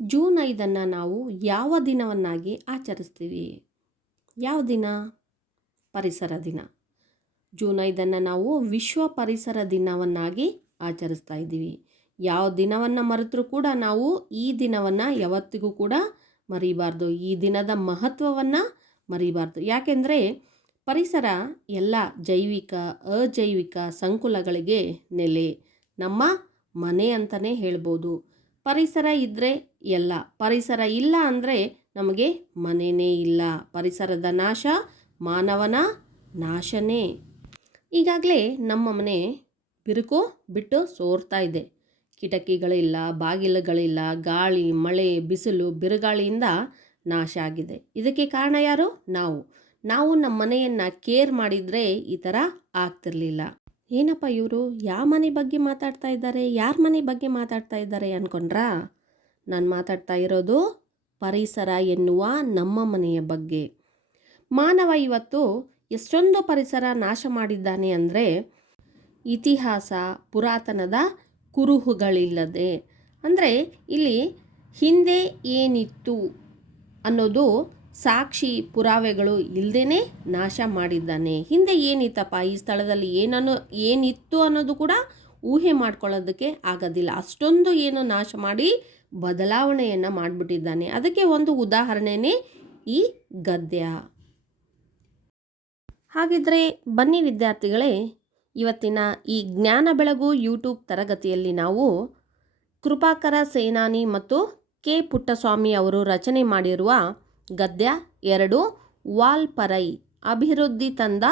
June 5 ನಾವು ಯಾವ ದಿನವನ್ನಾಗಿ ಆಚರಿಸ್ತೀವಿ? ಯಾವ ದಿನ? ಪರಿಸರ ದಿನ. ಜೂನ್ 5 ನಾವು ವಿಶ್ವ ಪರಿಸರ ದಿನವನ್ನಾಗಿ ಆಚರಿಸ್ತಾ ಇದ್ದೀವಿ. ಯಾವ ದಿನವನ್ನು ಮರೆತರೂ ಕೂಡ ನಾವು ಈ ದಿನವನ್ನು ಯಾವತ್ತಿಗೂ ಕೂಡ ಮರಿಬಾರ್ದು. ಈ ದಿನದ ಮಹತ್ವವನ್ನು ಮರಿಬಾರ್ದು. ಯಾಕೆಂದರೆ ಪರಿಸರ ಎಲ್ಲ ಜೈವಿಕ ಅಜೈವಿಕ ಸಂಕುಲಗಳಿಗೆ ನೆಲೆ, ನಮ್ಮ ಮನೆ ಅಂತಲೇ ಹೇಳ್ಬೋದು. ಪರಿಸರ ಇದ್ದರೆ ಎಲ್ಲ, ಪರಿಸರ ಇಲ್ಲ ಅಂದರೆ ನಮಗೆ ಮನೆಯೇ ಇಲ್ಲ. ಪರಿಸರದ ನಾಶ ಮಾನವನ ನಾಶನೇ. ಈಗಾಗಲೇ ನಮ್ಮ ಮನೆ ಬಿರುಕು ಬಿಟ್ಟು ಸೋರ್ತಾ ಇದೆ. ಕಿಟಕಿಗಳಿಲ್ಲ, ಬಾಗಿಲುಗಳಿಲ್ಲ, ಗಾಳಿ ಮಳೆ ಬಿಸಿಲು ಬಿರುಗಾಳಿಯಿಂದ ನಾಶ ಆಗಿದೆ. ಇದಕ್ಕೆ ಕಾರಣ ಯಾರು? ನಾವು ನಮ್ಮ ಮನೆಯನ್ನು ಕೇರ್ ಮಾಡಿದರೆ ಈ ಥರ ಆಗ್ತಿರ್ಲಿಲ್ಲ. ಏನಪ್ಪ ಇವರು ಯಾವ ಮನೆ ಬಗ್ಗೆ ಮಾತಾಡ್ತಾ ಇದ್ದಾರೆ, ಯಾರ ಮನೆ ಬಗ್ಗೆ ಮಾತಾಡ್ತಾ ಇದ್ದಾರೆ ಅಂದ್ಕೊಂಡ್ರಾ? ನಾನು ಮಾತಾಡ್ತಾ ಇರೋದು ಪರಿಸರ ಎನ್ನುವ ನಮ್ಮ ಮನೆಯ ಬಗ್ಗೆ. ಮಾನವ ಇವತ್ತು ಎಷ್ಟೊಂದು ಪರಿಸರ ನಾಶ ಮಾಡಿದ್ದಾನೆ ಅಂದರೆ ಇತಿಹಾಸ ಪುರಾತನದ ಕುರುಹುಗಳಿಲ್ಲದೆ, ಅಂದರೆ ಇಲ್ಲಿ ಹಿಂದೆ ಏನಿತ್ತು ಅನ್ನೋದು ಸಾಕ್ಷಿ ಪುರಾವೆಗಳು ಇಲ್ಲದೇ ನಾಶ ಮಾಡಿದ್ದಾನೆ. ಹಿಂದೆ ಏನಿತ್ತಪ್ಪ, ಈ ಸ್ಥಳದಲ್ಲಿ ಏನಿತ್ತು ಅನ್ನೋದು ಕೂಡ ಊಹೆ ಮಾಡ್ಕೊಳ್ಳೋದಕ್ಕೆ ಆಗೋದಿಲ್ಲ. ಅಷ್ಟೊಂದು ಏನು ನಾಶ ಮಾಡಿ ಬದಲಾವಣೆಯನ್ನು ಮಾಡಿಬಿಟ್ಟಿದ್ದಾನೆ. ಅದಕ್ಕೆ ಒಂದು ಉದಾಹರಣೆನೇ ಈ ಗದ್ಯ. ಹಾಗಿದ್ರೆ ಬನ್ನಿ ವಿದ್ಯಾರ್ಥಿಗಳೇ, ಇವತ್ತಿನ ಈ ಜ್ಞಾನ ಬೆಳಗು ಯೂಟ್ಯೂಬ್ ತರಗತಿಯಲ್ಲಿ ನಾವು ಕೃಪಾಕರ ಸೇನಾನಿ ಮತ್ತು ಕೆ ಪುಟ್ಟಸ್ವಾಮಿ ಅವರು ರಚನೆ ಮಾಡಿರುವ ಗದ್ಯ 2 ವಾಲ್ಪರೈ ಅಭಿವೃದ್ಧಿ ತಂದ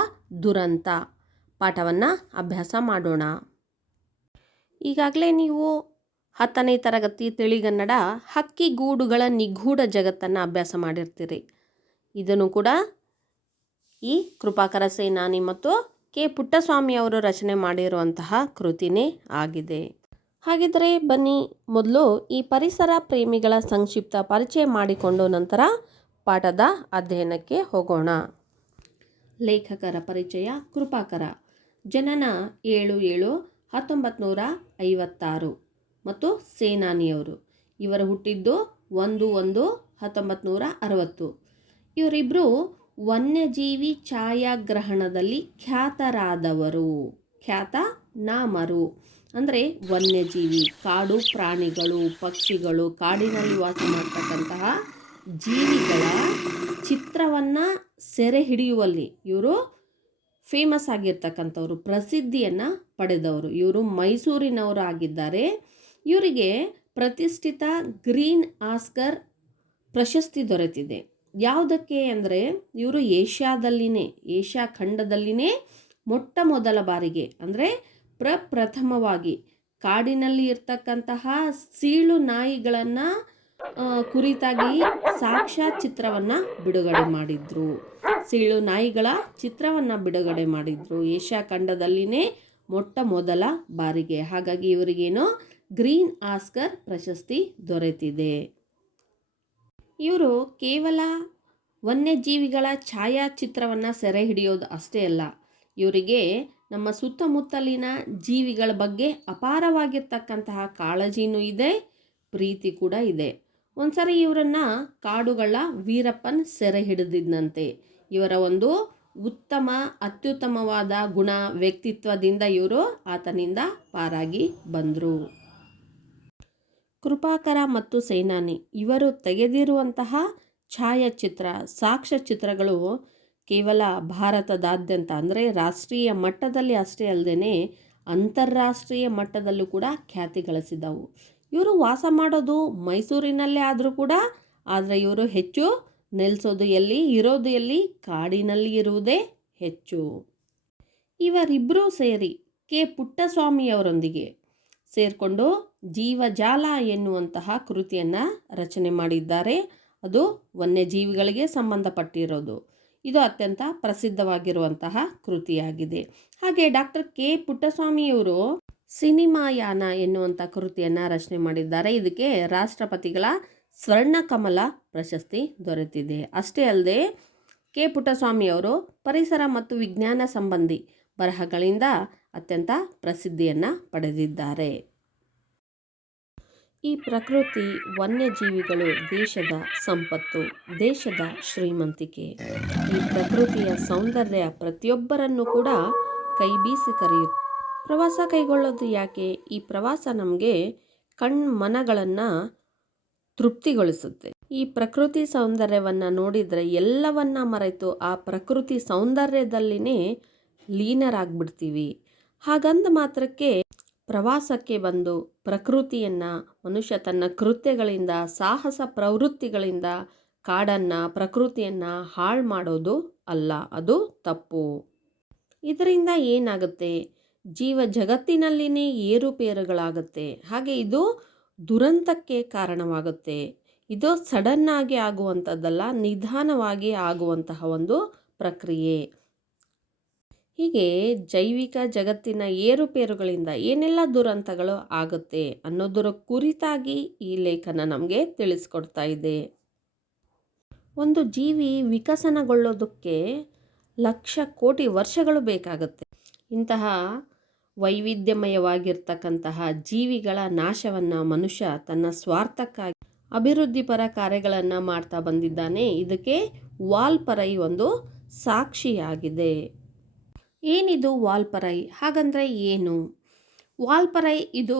ದುರಂತ ಪಾಠವನ್ನು ಅಭ್ಯಾಸ ಮಾಡೋಣ. ಈಗಾಗಲೇ ನೀವು 10ನೇ ತರಗತಿ ತಿಳಿಗನ್ನಡ ಹಕ್ಕಿಗೂಡುಗಳ ನಿಗೂಢ ಜಗತ್ತನ್ನು ಅಭ್ಯಾಸ ಮಾಡಿರ್ತೀರಿ. ಇದನ್ನು ಕೂಡ ಈ ಕೃಪಾಕರ ಸೇನಾನಿ ಮತ್ತು ಕೆ ಪುಟ್ಟಸ್ವಾಮಿ ಅವರು ರಚನೆ ಮಾಡಿರುವಂತಹ ಕೃತಿನೇ ಆಗಿದೆ. ಹಾಗಿದ್ರೆ ಬನ್ನಿ ಮೊದಲು ಈ ಪರಿಸರ ಪ್ರೇಮಿಗಳ ಸಂಕ್ಷಿಪ್ತ ಪರಿಚಯ ಮಾಡಿಕೊಂಡು ನಂತರ ಪಾಠದ ಅಧ್ಯಯನಕ್ಕೆ ಹೋಗೋಣ. ಲೇಖಕರ ಪರಿಚಯ. ಕೃಪಾಕರ ಜನನ 7/7/1956 ಮತ್ತು ಸೇನಾನಿಯವರು. ಇವರು ಹುಟ್ಟಿದ್ದು 1/1/1960. ಇವರಿಬ್ಬರು ವನ್ಯಜೀವಿ ಛಾಯಾಗ್ರಹಣದಲ್ಲಿ ಖ್ಯಾತರಾದವರು. ಖ್ಯಾತನಾಮರು ಅಂದರೆ ವನ್ಯಜೀವಿ, ಕಾಡು ಪ್ರಾಣಿಗಳು, ಪಕ್ಷಿಗಳು, ಕಾಡಿನಲ್ಲಿ ವಾಸ ಮಾಡ್ತಕ್ಕಂತಹ ಜೀವಿಗಳ ಚಿತ್ರವನ್ನು ಸೆರೆ ಹಿಡಿಯುವಲ್ಲಿ ಇವರು ಫೇಮಸ್ ಆಗಿರ್ತಕ್ಕಂಥವ್ರು, ಪ್ರಸಿದ್ಧಿಯನ್ನು ಪಡೆದವರು. ಇವರು ಮೈಸೂರಿನವರು ಆಗಿದ್ದಾರೆ. ಇವರಿಗೆ ಪ್ರತಿಷ್ಠಿತ ಗ್ರೀನ್ ಆಸ್ಕರ್ ಪ್ರಶಸ್ತಿ ದೊರೆತಿದೆ. ಯಾವುದಕ್ಕೆ ಅಂದರೆ ಇವರು ಏಷ್ಯಾ ಖಂಡದಲ್ಲಿನೇ ಮೊಟ್ಟ ಮೊದಲ ಬಾರಿಗೆ ಅಂದರೆ ಪ್ರಪ್ರಥಮವಾಗಿ ಕಾಡಿನಲ್ಲಿ ಇರ್ತಕ್ಕಂತಹ ಸೀಳು ನಾಯಿಗಳನ್ನು ಕುರಿತಾಗಿ ಸಾಕ್ಷಾತ್ ಚಿತ್ರವನ್ನು ಬಿಡುಗಡೆ ಮಾಡಿದ್ರು. ಸೀಳು ನಾಯಿಗಳ ಚಿತ್ರವನ್ನು ಬಿಡುಗಡೆ ಮಾಡಿದ್ರು ಏಷ್ಯಾ ಖಂಡದಲ್ಲಿನೇ ಮೊಟ್ಟ ಮೊದಲ ಬಾರಿಗೆ. ಹಾಗಾಗಿ ಇವರಿಗೇನೋ ಗ್ರೀನ್ ಆಸ್ಕರ್ ಪ್ರಶಸ್ತಿ ದೊರೆತಿದೆ. ಇವರು ಕೇವಲ ವನ್ಯಜೀವಿಗಳ ಛಾಯಾಚಿತ್ರವನ್ನು ಸೆರೆ ಹಿಡಿಯೋದು ಅಷ್ಟೇ ಅಲ್ಲ, ಇವರಿಗೆ ನಮ್ಮ ಸುತ್ತಮುತ್ತಲಿನ ಜೀವಿಗಳ ಬಗ್ಗೆ ಅಪಾರವಾಗಿರ್ತಕ್ಕಂತಹ ಕಾಳಜಿನೂ ಇದೆ, ಪ್ರೀತಿ ಕೂಡ ಇದೆ. ಒಂದ್ಸರಿ ಇವರನ್ನು ಕಾಡುಗಳ ವೀರಪ್ಪನ್ ಸೆರೆ ಹಿಡಿದಿದ್ದಂತೆ. ಇವರ ಒಂದು ಅತ್ಯುತ್ತಮವಾದ ಗುಣ ವ್ಯಕ್ತಿತ್ವದಿಂದ ಇವರು ಆತನಿಂದ ಪಾರಾಗಿ ಬಂದರು. ಕೃಪಾಕರ ಮತ್ತು ಸೇನಾನಿ ಇವರು ತೆಗೆದಿರುವಂತಹ ಛಾಯಾಚಿತ್ರ ಸಾಕ್ಷ್ಯಚಿತ್ರಗಳು ಕೇವಲ ಭಾರತದಾದ್ಯಂತ ಅಂದರೆ ರಾಷ್ಟ್ರೀಯ ಮಟ್ಟದಲ್ಲಿ ಅಷ್ಟೇ ಅಲ್ಲದೆ ಅಂತಾರಾಷ್ಟ್ರೀಯ ಮಟ್ಟದಲ್ಲೂ ಕೂಡ ಖ್ಯಾತಿ ಗಳಿಸಿದವು. ಇವರು ವಾಸ ಮಾಡೋದು ಮೈಸೂರಿನಲ್ಲೇ ಆದರೂ ಕೂಡ, ಆದರೆ ಇವರು ಹೆಚ್ಚು ನೆಲೆಸೋದು ಇರೋದು ಎಲ್ಲಿ? ಕಾಡಿನಲ್ಲಿ ಇರುವುದೇ ಹೆಚ್ಚು. ಇವರಿಬ್ಬರೂ ಸೇರಿ ಕೆ ಪುಟ್ಟಸ್ವಾಮಿಯವರೊಂದಿಗೆ ಸೇರಿಕೊಂಡು ಜೀವಜಾಲ ಎನ್ನುವಂತಹ ಕೃತಿಯನ್ನು ರಚನೆ ಮಾಡಿದ್ದಾರೆ. ಅದು ವನ್ಯಜೀವಿಗಳಿಗೆ ಸಂಬಂಧಪಟ್ಟಿರೋದು. ಇದು ಅತ್ಯಂತ ಪ್ರಸಿದ್ಧವಾಗಿರುವಂತಹ ಕೃತಿಯಾಗಿದೆ. ಹಾಗೆ ಡಾಕ್ಟರ್ ಕೆ ಪುಟ್ಟಸ್ವಾಮಿಯವರು ಸಿನಿಮಾಯಾನ ಎನ್ನುವಂಥ ಕೃತಿಯನ್ನು ರಚನೆ ಮಾಡಿದ್ದಾರೆ. ಇದಕ್ಕೆ ರಾಷ್ಟ್ರಪತಿಗಳ ಸ್ವರ್ಣಕಮಲ ಪ್ರಶಸ್ತಿ ದೊರೆತಿದೆ. ಅಷ್ಟೇ ಅಲ್ಲದೆ ಕೆ ಪುಟ್ಟಸ್ವಾಮಿಯವರು ಪರಿಸರ ಮತ್ತು ವಿಜ್ಞಾನ ಸಂಬಂಧಿ ಬರಹಗಳಿಂದ ಅತ್ಯಂತ ಪ್ರಸಿದ್ಧಿಯನ್ನು ಪಡೆದಿದ್ದಾರೆ. ಈ ಪ್ರಕೃತಿ ವನ್ಯಜೀವಿಗಳು ದೇಶದ ಸಂಪತ್ತು, ದೇಶದ ಶ್ರೀಮಂತಿಕೆ. ಈ ಪ್ರಕೃತಿಯ ಸೌಂದರ್ಯ ಪ್ರತಿಯೊಬ್ಬರನ್ನು ಕೂಡ ಕೈ ಬೀಸಿ ಕರೆಯುತ್ತೆ. ಪ್ರವಾಸ ಕೈಗೊಳ್ಳೋದು ಯಾಕೆ? ಈ ಪ್ರವಾಸ ನಮಗೆ ಮನಗಳನ್ನು ತೃಪ್ತಿಗೊಳಿಸುತ್ತೆ. ಈ ಪ್ರಕೃತಿ ಸೌಂದರ್ಯವನ್ನು ನೋಡಿದರೆ ಎಲ್ಲವನ್ನ ಮರೆತು ಆ ಪ್ರಕೃತಿ ಸೌಂದರ್ಯದಲ್ಲಿನೇ ಲೀನರಾಗ್ಬಿಡ್ತೀವಿ. ಹಾಗಂದ ಮಾತ್ರಕ್ಕೆ ಪ್ರವಾಸಕ್ಕೆ ಬಂದು ಪ್ರಕೃತಿಯನ್ನು ಮನುಷ್ಯ ತನ್ನ ಕೃತ್ಯಗಳಿಂದ, ಸಾಹಸ ಪ್ರವೃತ್ತಿಗಳಿಂದ ಕಾಡನ್ನು, ಪ್ರಕೃತಿಯನ್ನು ಹಾಳು ಮಾಡೋದು ಅಲ್ಲ, ಅದು ತಪ್ಪು. ಇದರಿಂದ ಏನಾಗುತ್ತೆ? ಜೀವ ಜಗತ್ತಿನಲ್ಲಿನೇ ಏರುಪೇರುಗಳಾಗುತ್ತೆ. ಹಾಗೆ ಇದು ದುರಂತಕ್ಕೆ ಕಾರಣವಾಗುತ್ತೆ. ಇದು ಸಡನ್ನಾಗಿ ಆಗುವಂಥದ್ದಲ್ಲ, ನಿಧಾನವಾಗಿ ಆಗುವಂತಹ ಒಂದು ಪ್ರಕ್ರಿಯೆ. ಹೀಗೆ ಜೈವಿಕ ಜಗತ್ತಿನ ಏರುಪೇರುಗಳಿಂದ ಏನೆಲ್ಲ ದುರಂತಗಳು ಆಗುತ್ತೆ ಅನ್ನೋದರ ಕುರಿತಾಗಿ ಈ ಲೇಖನ ನಮಗೆ ತಿಳಿಸ್ಕೊಡ್ತಾ ಇದೆ. ಒಂದು ಜೀವಿ ವಿಕಸನಗೊಳ್ಳೋದಕ್ಕೆ ಲಕ್ಷ ಕೋಟಿ ವರ್ಷಗಳು ಬೇಕಾಗುತ್ತೆ. ಇಂತಹ ವೈವಿಧ್ಯಮಯವಾಗಿರ್ತಕ್ಕಂತಹ ಜೀವಿಗಳ ನಾಶವನ್ನು ಮನುಷ್ಯ ತನ್ನ ಸ್ವಾರ್ಥಕ್ಕಾಗಿ ಅಭಿವೃದ್ಧಿಪರ ಕಾರ್ಯಗಳನ್ನು ಮಾಡ್ತಾ ಬಂದಿದ್ದಾನೆ. ಇದಕ್ಕೆ ವಾಲ್ಪರೈ ಒಂದು ಸಾಕ್ಷಿಯಾಗಿದೆ. ಏನಿದು ವಾಲ್ಪರೈ? ಹಾಗಂದರೆ ಏನು? ವಾಲ್ಪರೈ ಇದು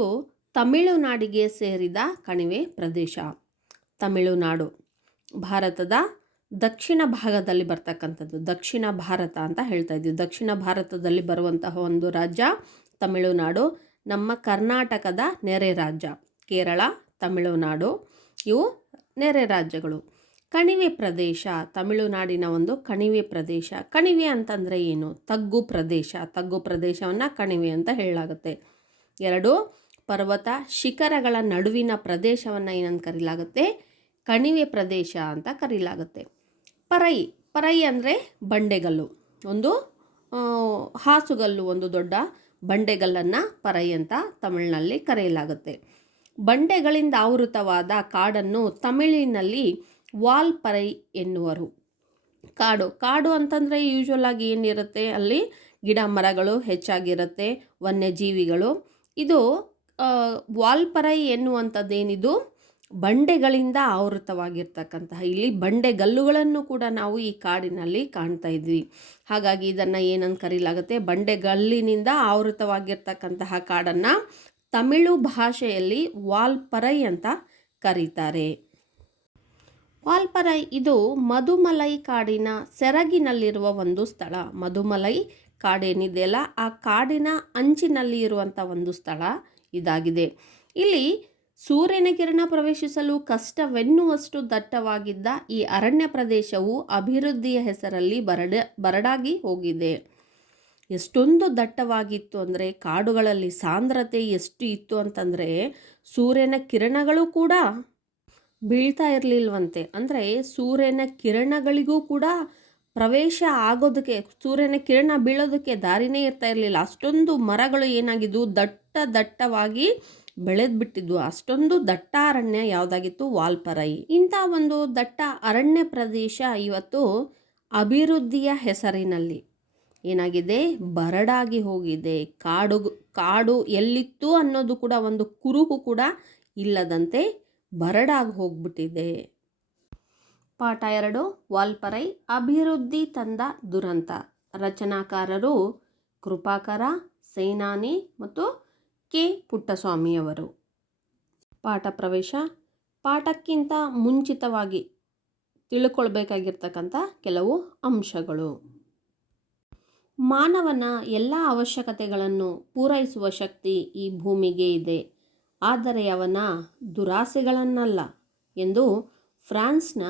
ತಮಿಳುನಾಡಿಗೆ ಸೇರಿದ ಕಣಿವೆ ಪ್ರದೇಶ. ತಮಿಳುನಾಡು ಭಾರತದ ದಕ್ಷಿಣ ಭಾಗದಲ್ಲಿ ಬರ್ತಕ್ಕಂಥದ್ದು. ದಕ್ಷಿಣ ಭಾರತ ಅಂತ ಹೇಳ್ತಾ ಇದ್ದೀವಿ. ದಕ್ಷಿಣ ಭಾರತದಲ್ಲಿ ಬರುವಂತಹ ಒಂದು ರಾಜ್ಯ ತಮಿಳುನಾಡು. ನಮ್ಮ ಕರ್ನಾಟಕದ ನೆರೆ ರಾಜ್ಯ ಕೇರಳ, ತಮಿಳುನಾಡು ಇವು ನೆರೆ ರಾಜ್ಯಗಳು. ಕಣಿವೆ ಪ್ರದೇಶ, ತಮಿಳುನಾಡಿನ ಒಂದು ಕಣಿವೆ ಪ್ರದೇಶ. ಕಣಿವೆ ಅಂತಂದರೆ ಏನು? ತಗ್ಗು ಪ್ರದೇಶ. ತಗ್ಗು ಪ್ರದೇಶವನ್ನು ಕಣಿವೆ ಅಂತ ಹೇಳಲಾಗುತ್ತೆ. ಎರಡು ಪರ್ವತ ಶಿಖರಗಳ ನಡುವಿನ ಪ್ರದೇಶವನ್ನು ಏನಂತ ಕರೀಲಾಗುತ್ತೆ? ಕಣಿವೆ ಪ್ರದೇಶ ಅಂತ ಕರೀಲಾಗುತ್ತೆ. ಪರೈ ಅಂದರೆ ಬಂಡೆಗಲ್ಲು. ಒಂದು ಹಾಸುಗಲ್ಲು, ಒಂದು ದೊಡ್ಡ ಬಂಡೆಗಲ್ಲನ್ನು ಪರೈ ಅಂತ ತಮಿಳಿನಲ್ಲಿ ಕರೆಯಲಾಗುತ್ತೆ. ಬಂಡೆಗಳಿಂದ ಆವೃತವಾದ ಕಾಡನ್ನು ತಮಿಳಿನಲ್ಲಿ ವಾಲ್ಪರೈ ಎನ್ನುವರು. ಕಾಡು ಅಂತಂದರೆ ಯೂಶ್ವಲ್ ಆಗಿ ಏನಿರುತ್ತೆ? ಅಲ್ಲಿ ಗಿಡ ಮರಗಳು ಹೆಚ್ಚಾಗಿರುತ್ತೆ, ವನ್ಯಜೀವಿಗಳು. ಇದು ವಾಲ್ಪರೈ ಎನ್ನುವಂಥದ್ದೇನಿದು ಬಂಡೆಗಳಿಂದ ಆವೃತವಾಗಿರ್ತಕ್ಕಂತಹ, ಇಲ್ಲಿ ಬಂಡೆಗಲ್ಲುಗಳನ್ನು ಕೂಡ ನಾವು ಈ ಕಾಡಿನಲ್ಲಿ ಕಾಣ್ತಾ ಇದ್ವಿ. ಹಾಗಾಗಿ ಇದನ್ನು ಏನಂತ ಕರೀಲಾಗುತ್ತೆ? ಬಂಡೆಗಲ್ಲಿನಿಂದ ಆವೃತವಾಗಿರ್ತಕ್ಕಂತಹ ಕಾಡನ್ನು ತಮಿಳು ಭಾಷೆಯಲ್ಲಿ ವಾಲ್ಪರೈ ಅಂತ ಕರೀತಾರೆ. ವಾಲ್ಪರೈ ಇದು ಮಧುಮಲೈ ಕಾಡಿನ ಸೆರಗಿನಲ್ಲಿರುವ ಒಂದು ಸ್ಥಳ. ಮಧುಮಲೈ ಕಾಡೇನಿದೆಯಲ್ಲ, ಆ ಕಾಡಿನ ಅಂಚಿನಲ್ಲಿ ಇರುವಂಥ ಒಂದು ಸ್ಥಳ ಇದಾಗಿದೆ. ಇಲ್ಲಿ ಸೂರ್ಯನ ಕಿರಣ ಪ್ರವೇಶಿಸಲು ಕಷ್ಟವೆನ್ನುವಷ್ಟು ದಟ್ಟವಾಗಿದ್ದ ಈ ಅರಣ್ಯ ಪ್ರದೇಶವು ಅಭಿವೃದ್ಧಿಯ ಹೆಸರಲ್ಲಿ ಬರಡಾಗಿ ಹೋಗಿದೆ. ಎಷ್ಟೊಂದು ದಟ್ಟವಾಗಿತ್ತು ಅಂದರೆ, ಕಾಡುಗಳಲ್ಲಿ ಸಾಂದ್ರತೆ ಎಷ್ಟು ಇತ್ತು ಅಂತಂದರೆ ಸೂರ್ಯನ ಕಿರಣಗಳು ಕೂಡ ಬೀಳ್ತಾ ಇರಲಿಲ್ವಂತೆ. ಅಂದರೆ ಸೂರ್ಯನ ಕಿರಣಗಳಿಗೂ ಕೂಡ ಪ್ರವೇಶ ಆಗೋದಕ್ಕೆ, ಸೂರ್ಯನ ಕಿರಣ ಬೀಳೋದಕ್ಕೆ ದಾರಿನೇ ಇರ್ತಾ ಇರಲಿಲ್ಲ. ಅಷ್ಟೊಂದು ಮರಗಳು ಏನಾಗಿದ್ವು? ದಟ್ಟವಾಗಿ ಬೆಳೆದ್ಬಿಟ್ಟಿದ್ವು. ಅಷ್ಟೊಂದು ದಟ್ಟ ಅರಣ್ಯ ಯಾವುದಾಗಿತ್ತು? ವಾಲ್ಪರೈ. ಇಂಥ ಒಂದು ದಟ್ಟ ಅರಣ್ಯ ಪ್ರದೇಶ ಇವತ್ತು ಅಭಿವೃದ್ಧಿಯ ಹೆಸರಿನಲ್ಲಿ ಏನಾಗಿದೆ? ಬರಡಾಗಿ ಹೋಗಿದೆ. ಕಾಡು ಎಲ್ಲಿತ್ತು ಅನ್ನೋದು ಕೂಡ ಒಂದು ಕುರುಹು ಕೂಡ ಇಲ್ಲದಂತೆ ಬರಡಾಗಿ ಹೋಗ್ಬಿಟ್ಟಿದೆ. ಪಾಠ 2 ವಾಲ್ಪರೈ ಅಭಿವೃದ್ಧಿ ತಂದ ದುರಂತ. ರಚನಾಕಾರರು ಕೃಪಾಕರ ಸೇನಾನಿ ಮತ್ತು ಕೆ ಪುಟ್ಟಸ್ವಾಮಿಯವರು. ಪಾಠ ಪ್ರವೇಶ. ಪಾಠಕ್ಕಿಂತ ಮುಂಚಿತವಾಗಿ ತಿಳ್ಕೊಳ್ಬೇಕಾಗಿರ್ತಕ್ಕಂಥ ಕೆಲವು ಅಂಶಗಳು. ಮಾನವನ ಎಲ್ಲ ಅವಶ್ಯಕತೆಗಳನ್ನು ಪೂರೈಸುವ ಶಕ್ತಿ ಈ ಭೂಮಿಗೆ ಇದೆ, ಆದರೆ ಅವನ ದುರಾಸೆಗಳನ್ನಲ್ಲ ಎಂದು ಫ್ರಾನ್ಸ್ನ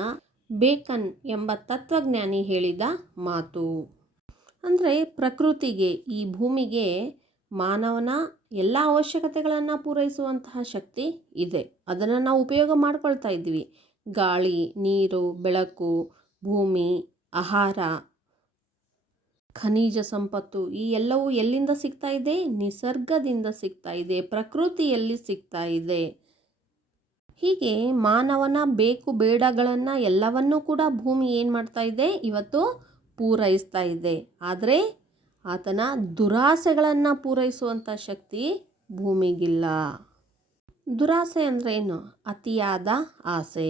ಬೇಕನ್ ಎಂಬ ತತ್ವಜ್ಞಾನಿ ಹೇಳಿದ ಮಾತು. ಅಂದರೆ ಪ್ರಕೃತಿಗೆ, ಈ ಭೂಮಿಗೆ ಮಾನವನ ಎಲ್ಲ ಅವಶ್ಯಕತೆಗಳನ್ನು ಪೂರೈಸುವಂತಹ ಶಕ್ತಿ ಇದೆ. ಅದನ್ನು ನಾವು ಉಪಯೋಗ ಮಾಡ್ಕೊಳ್ತಾ ಇದ್ವಿ. ಗಾಳಿ, ನೀರು, ಬೆಳಕು, ಭೂಮಿ, ಆಹಾರ, ಖನಿಜ ಸಂಪತ್ತು ಈ ಎಲ್ಲವೂ ಎಲ್ಲಿಂದ ಸಿಗ್ತಾ ಇದೆ? ನಿಸರ್ಗದಿಂದ ಸಿಗ್ತಾ ಇದೆ, ಪ್ರಕೃತಿಯಲ್ಲಿ ಸಿಗ್ತಾ ಇದೆ. ಹೀಗೆ ಮಾನವನ ಬೇಕು ಬೇಡಗಳನ್ನು ಎಲ್ಲವನ್ನೂ ಕೂಡ ಭೂಮಿ ಏನು ಮಾಡ್ತಾ ಇದೆ? ಇವತ್ತು ಪೂರೈಸ್ತಾ ಇದೆ. ಆದರೆ ಆತನ ದುರಾಸೆಗಳನ್ನು ಪೂರೈಸುವಂಥ ಶಕ್ತಿ ಭೂಮಿಗಿಲ್ಲ. ದುರಾಸೆ ಅಂದರೆ ಏನು? ಅತಿಯಾದ ಆಸೆ.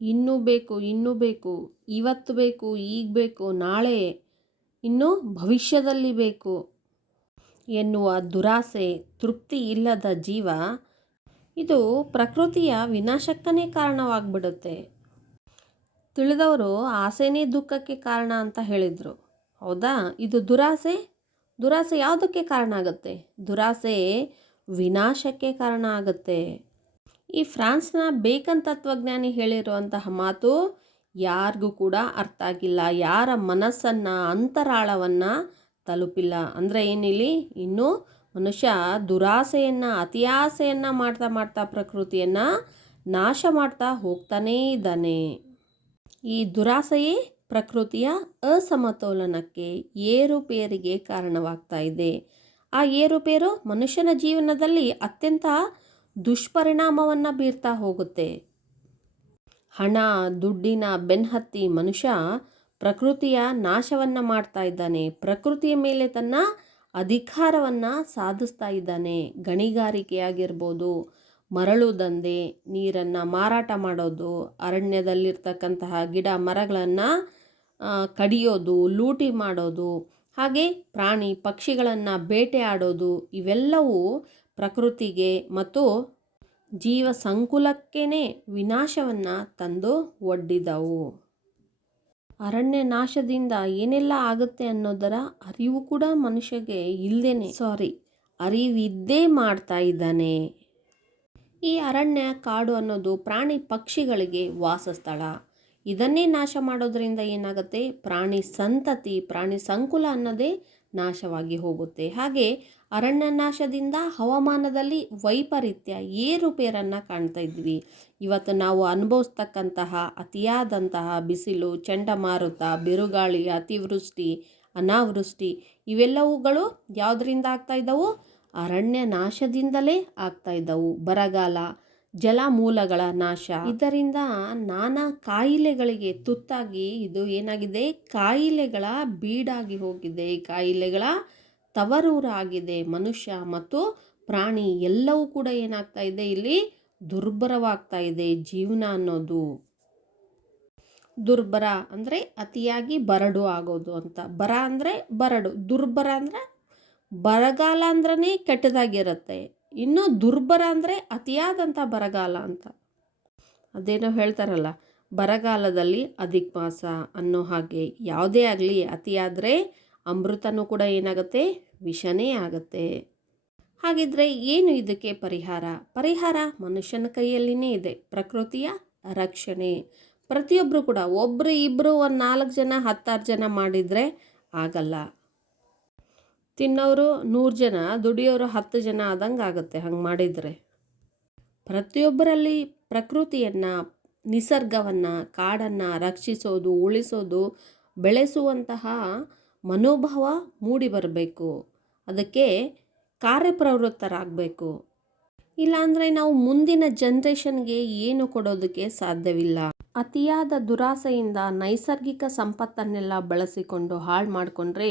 ಇನ್ನೂ ಬೇಕು, ಇನ್ನೂ ಬೇಕು, ಇವತ್ತು ಬೇಕು, ಈಗ ಬೇಕು, ನಾಳೆ, ಇನ್ನು ಭವಿಷ್ಯದಲ್ಲಿ ಬೇಕು ಎನ್ನುವ ದುರಾಸೆ, ತೃಪ್ತಿ ಇಲ್ಲದ ಜೀವ, ಇದು ಪ್ರಕೃತಿಯ ವಿನಾಶಕ್ಕನೇ ಕಾರಣವಾಗ್ಬಿಡುತ್ತೆ. ತಿಳಿದವರು ಆಸೆನೇ ದುಃಖಕ್ಕೆ ಕಾರಣ ಅಂತ ಹೇಳಿದರು. ಹೌದಾ? ಇದು ದುರಾಸೆ. ದುರಾಸೆ ಯಾವುದಕ್ಕೆ ಕಾರಣ ಆಗುತ್ತೆ? ದುರಾಸೆ ವಿನಾಶಕ್ಕೆ ಕಾರಣ ಆಗುತ್ತೆ. ಈ ಫ್ರಾನ್ಸ್ನ ಬೇಕನ್ ತತ್ವಜ್ಞಾನಿ ಹೇಳಿರುವಂತಹ ಮಾತು ಯಾರಿಗೂ ಕೂಡ ಅರ್ಥ ಆಗಿಲ್ಲ, ಯಾರ ಮನಸ್ಸನ್ನು, ಅಂತರಾಳವನ್ನು ತಲುಪಿಲ್ಲ. ಅಂದರೆ ಏನಿಲ್ಲಿ, ಇನ್ನೂ ಮನುಷ್ಯ ದುರಾಸೆಯನ್ನು, ಅತಿಯಾಸೆಯನ್ನು ಮಾಡ್ತಾ ಮಾಡ್ತಾ ಪ್ರಕೃತಿಯನ್ನು ನಾಶ ಮಾಡ್ತಾ ಹೋಗ್ತಾನೇ ಇದ್ದಾನೆ. ಈ ದುರಾಸೆಯೇ ಪ್ರಕೃತಿಯ ಅಸಮತೋಲನಕ್ಕೆ, ಏರುಪೇರಿಗೆ ಕಾರಣವಾಗ್ತಾ ಇದೆ. ಆ ಏರುಪೇರು ಮನುಷ್ಯನ ಜೀವನದಲ್ಲಿ ಅತ್ಯಂತ ದುಷ್ಪರಿಣಾಮವನ್ನು ಬೀರ್ತಾ ಹೋಗುತ್ತೆ. ಹಣ, ದುಡ್ಡಿನ ಬೆನ್ನತ್ತಿ ಮನುಷ್ಯ ಪ್ರಕೃತಿಯ ನಾಶವನ್ನು ಮಾಡ್ತಾ ಇದ್ದಾನೆ. ಪ್ರಕೃತಿಯ ಮೇಲೆ ತನ್ನ ಅಧಿಕಾರವನ್ನು ಸಾಧಿಸ್ತಾ ಇದ್ದಾನೆ. ಗಣಿಗಾರಿಕೆಯಾಗಿರ್ಬೋದು, ಮರಳು ದಂಧೆ, ನೀರನ್ನು ಮಾರಾಟ ಮಾಡೋದು, ಅರಣ್ಯದಲ್ಲಿರ್ತಕ್ಕಂತಹ ಗಿಡ ಮರಗಳನ್ನು ಕಡಿಯೋದು, ಲೂಟಿ ಮಾಡೋದು, ಹಾಗೆ ಪ್ರಾಣಿ ಪಕ್ಷಿಗಳನ್ನು ಬೇಟೆಯಾಡೋದು, ಇವೆಲ್ಲವೂ ಪ್ರಕೃತಿಗೆ ಮತ್ತು ಜೀವ ಸಂಕುಲಕ್ಕೇ ವಿನಾಶವನ್ನು ತಂದು ಒಡ್ಡಿದವು. ಅರಣ್ಯ ನಾಶದಿಂದ ಏನೆಲ್ಲ ಆಗುತ್ತೆ ಅನ್ನೋದರ ಅರಿವು ಕೂಡ ಮನುಷ್ಯಗೆ ಅರಿವಿದ್ದೇ ಮಾಡ್ತಾ ಇದ್ದಾನೆ. ಈ ಅರಣ್ಯ ಕಾಡು ಅನ್ನೋದು ಪ್ರಾಣಿ ಪಕ್ಷಿಗಳಿಗೆ ವಾಸಸ್ಥಳ. ಇದನ್ನೇ ನಾಶ ಮಾಡೋದ್ರಿಂದ ಏನಾಗುತ್ತೆ? ಪ್ರಾಣಿ ಸಂತತಿ, ಪ್ರಾಣಿ ಸಂಕುಲ ಅನ್ನೋದೇ ನಾಶವಾಗಿ ಹೋಗುತ್ತೆ. ಹಾಗೆ ಅರಣ್ಯ ನಾಶದಿಂದ ಹವಾಮಾನದಲ್ಲಿ ವೈಪರೀತ್ಯ, ಏರುಪೇರನ್ನು ಕಾಣ್ತಾ ಇದ್ವಿ. ಇವತ್ತು ನಾವು ಅನುಭವಿಸ್ತಕ್ಕಂತಹ ಅತಿಯಾದಂತಹ ಬಿಸಿಲು, ಚಂಡಮಾರುತ, ಬಿರುಗಾಳಿ, ಅತಿವೃಷ್ಟಿ, ಅನಾವೃಷ್ಟಿ, ಇವೆಲ್ಲವುಗಳು ಯಾವುದರಿಂದ ಆಗ್ತಾ ಇದ್ದವು? ಅರಣ್ಯ ನಾಶದಿಂದಲೇ ಆಗ್ತಾ ಇದ್ದವು. ಬರಗಾಲ, ಜಲಮೂಲಗಳ ನಾಶ, ಇದರಿಂದ ನಾನಾ ಕಾಯಿಲೆಗಳಿಗೆ ತುತ್ತಾಗಿ ಇದು ಏನಾಗಿದೆ? ಕಾಯಿಲೆಗಳ ಬೀಡಾಗಿ ಹೋಗಿದೆ, ಕಾಯಿಲೆಗಳ ತವರೂರಾಗಿದೆ. ಮನುಷ್ಯ ಮತ್ತು ಪ್ರಾಣಿ ಎಲ್ಲವೂ ಕೂಡ ಏನಾಗ್ತಾ ಇದೆ? ಇಲ್ಲಿ ದುರ್ಬರವಾಗ್ತಾ ಇದೆ. ಜೀವನ ಅನ್ನೋದು ದುರ್ಬರ ಅಂದರೆ ಅತಿಯಾಗಿ ಬರಡು ಆಗೋದು ಅಂತ. ಬರ ಅಂದರೆ ಬರಡು, ದುರ್ಬರ ಅಂದರೆ ಬರಗಾಲ ಅಂದ್ರೇ ಕೆಟ್ಟದಾಗಿರುತ್ತೆ. ಇನ್ನು ದುರ್ಬರ ಅಂದರೆ ಅತಿಯಾದಂಥ ಬರಗಾಲ ಅಂತ. ಅದೇನೋ ಹೇಳ್ತಾರಲ್ಲ, ಬರಗಾಲದಲ್ಲಿ ಅಧಿಕ ಮಾಸ ಅನ್ನೋ ಹಾಗೆ ಯಾವುದೇ ಆಗಲಿ ಅತಿಯಾದರೆ ಅಮೃತನೂ ಕೂಡ ಏನಾಗುತ್ತೆ? ವಿಷನೇ ಆಗುತ್ತೆ. ಹಾಗಿದ್ರೆ ಏನು ಇದಕ್ಕೆ ಪರಿಹಾರ? ಪರಿಹಾರ ಮನುಷ್ಯನ ಕೈಯಲ್ಲಿನೇ ಇದೆ. ಪ್ರಕೃತಿಯ ರಕ್ಷಣೆ. ಪ್ರತಿಯೊಬ್ಬರು ಕೂಡ ಒಬ್ಬರು ಇಬ್ಬರು 1-4 ಜನ 10-6 ಜನ ಮಾಡಿದರೆ ಆಗಲ್ಲ. ತಿನ್ನೋರು 100 ಜನ, ದುಡಿಯೋರು 10 ಜನ ಆದಂಗೆ ಆಗುತ್ತೆ ಹಂಗೆ ಮಾಡಿದರೆ. ಪ್ರತಿಯೊಬ್ಬರಲ್ಲಿ ಪ್ರಕೃತಿಯನ್ನು, ನಿಸರ್ಗವನ್ನು, ಕಾಡನ್ನು ರಕ್ಷಿಸೋದು, ಉಳಿಸೋದು, ಬೆಳೆಸುವಂತಹ ಮನೋಭಾವ ಮೂಡಿ ಬರಬೇಕು. ಅದಕ್ಕೆ ಕಾರ್ಯಪ್ರವೃತ್ತರಾಗಬೇಕು. ಇಲ್ಲಾಂದರೆ ನಾವು ಮುಂದಿನ ಜನ್ರೇಷನ್ಗೆ ಏನು ಕೊಡೋದಕ್ಕೆ ಸಾಧ್ಯವಿಲ್ಲ. ಅತಿಯಾದ ದುರಾಸೆಯಿಂದ ನೈಸರ್ಗಿಕ ಸಂಪತ್ತನ್ನೆಲ್ಲ ಬಳಸಿಕೊಂಡು ಹಾಳು ಮಾಡಿಕೊಂಡ್ರೆ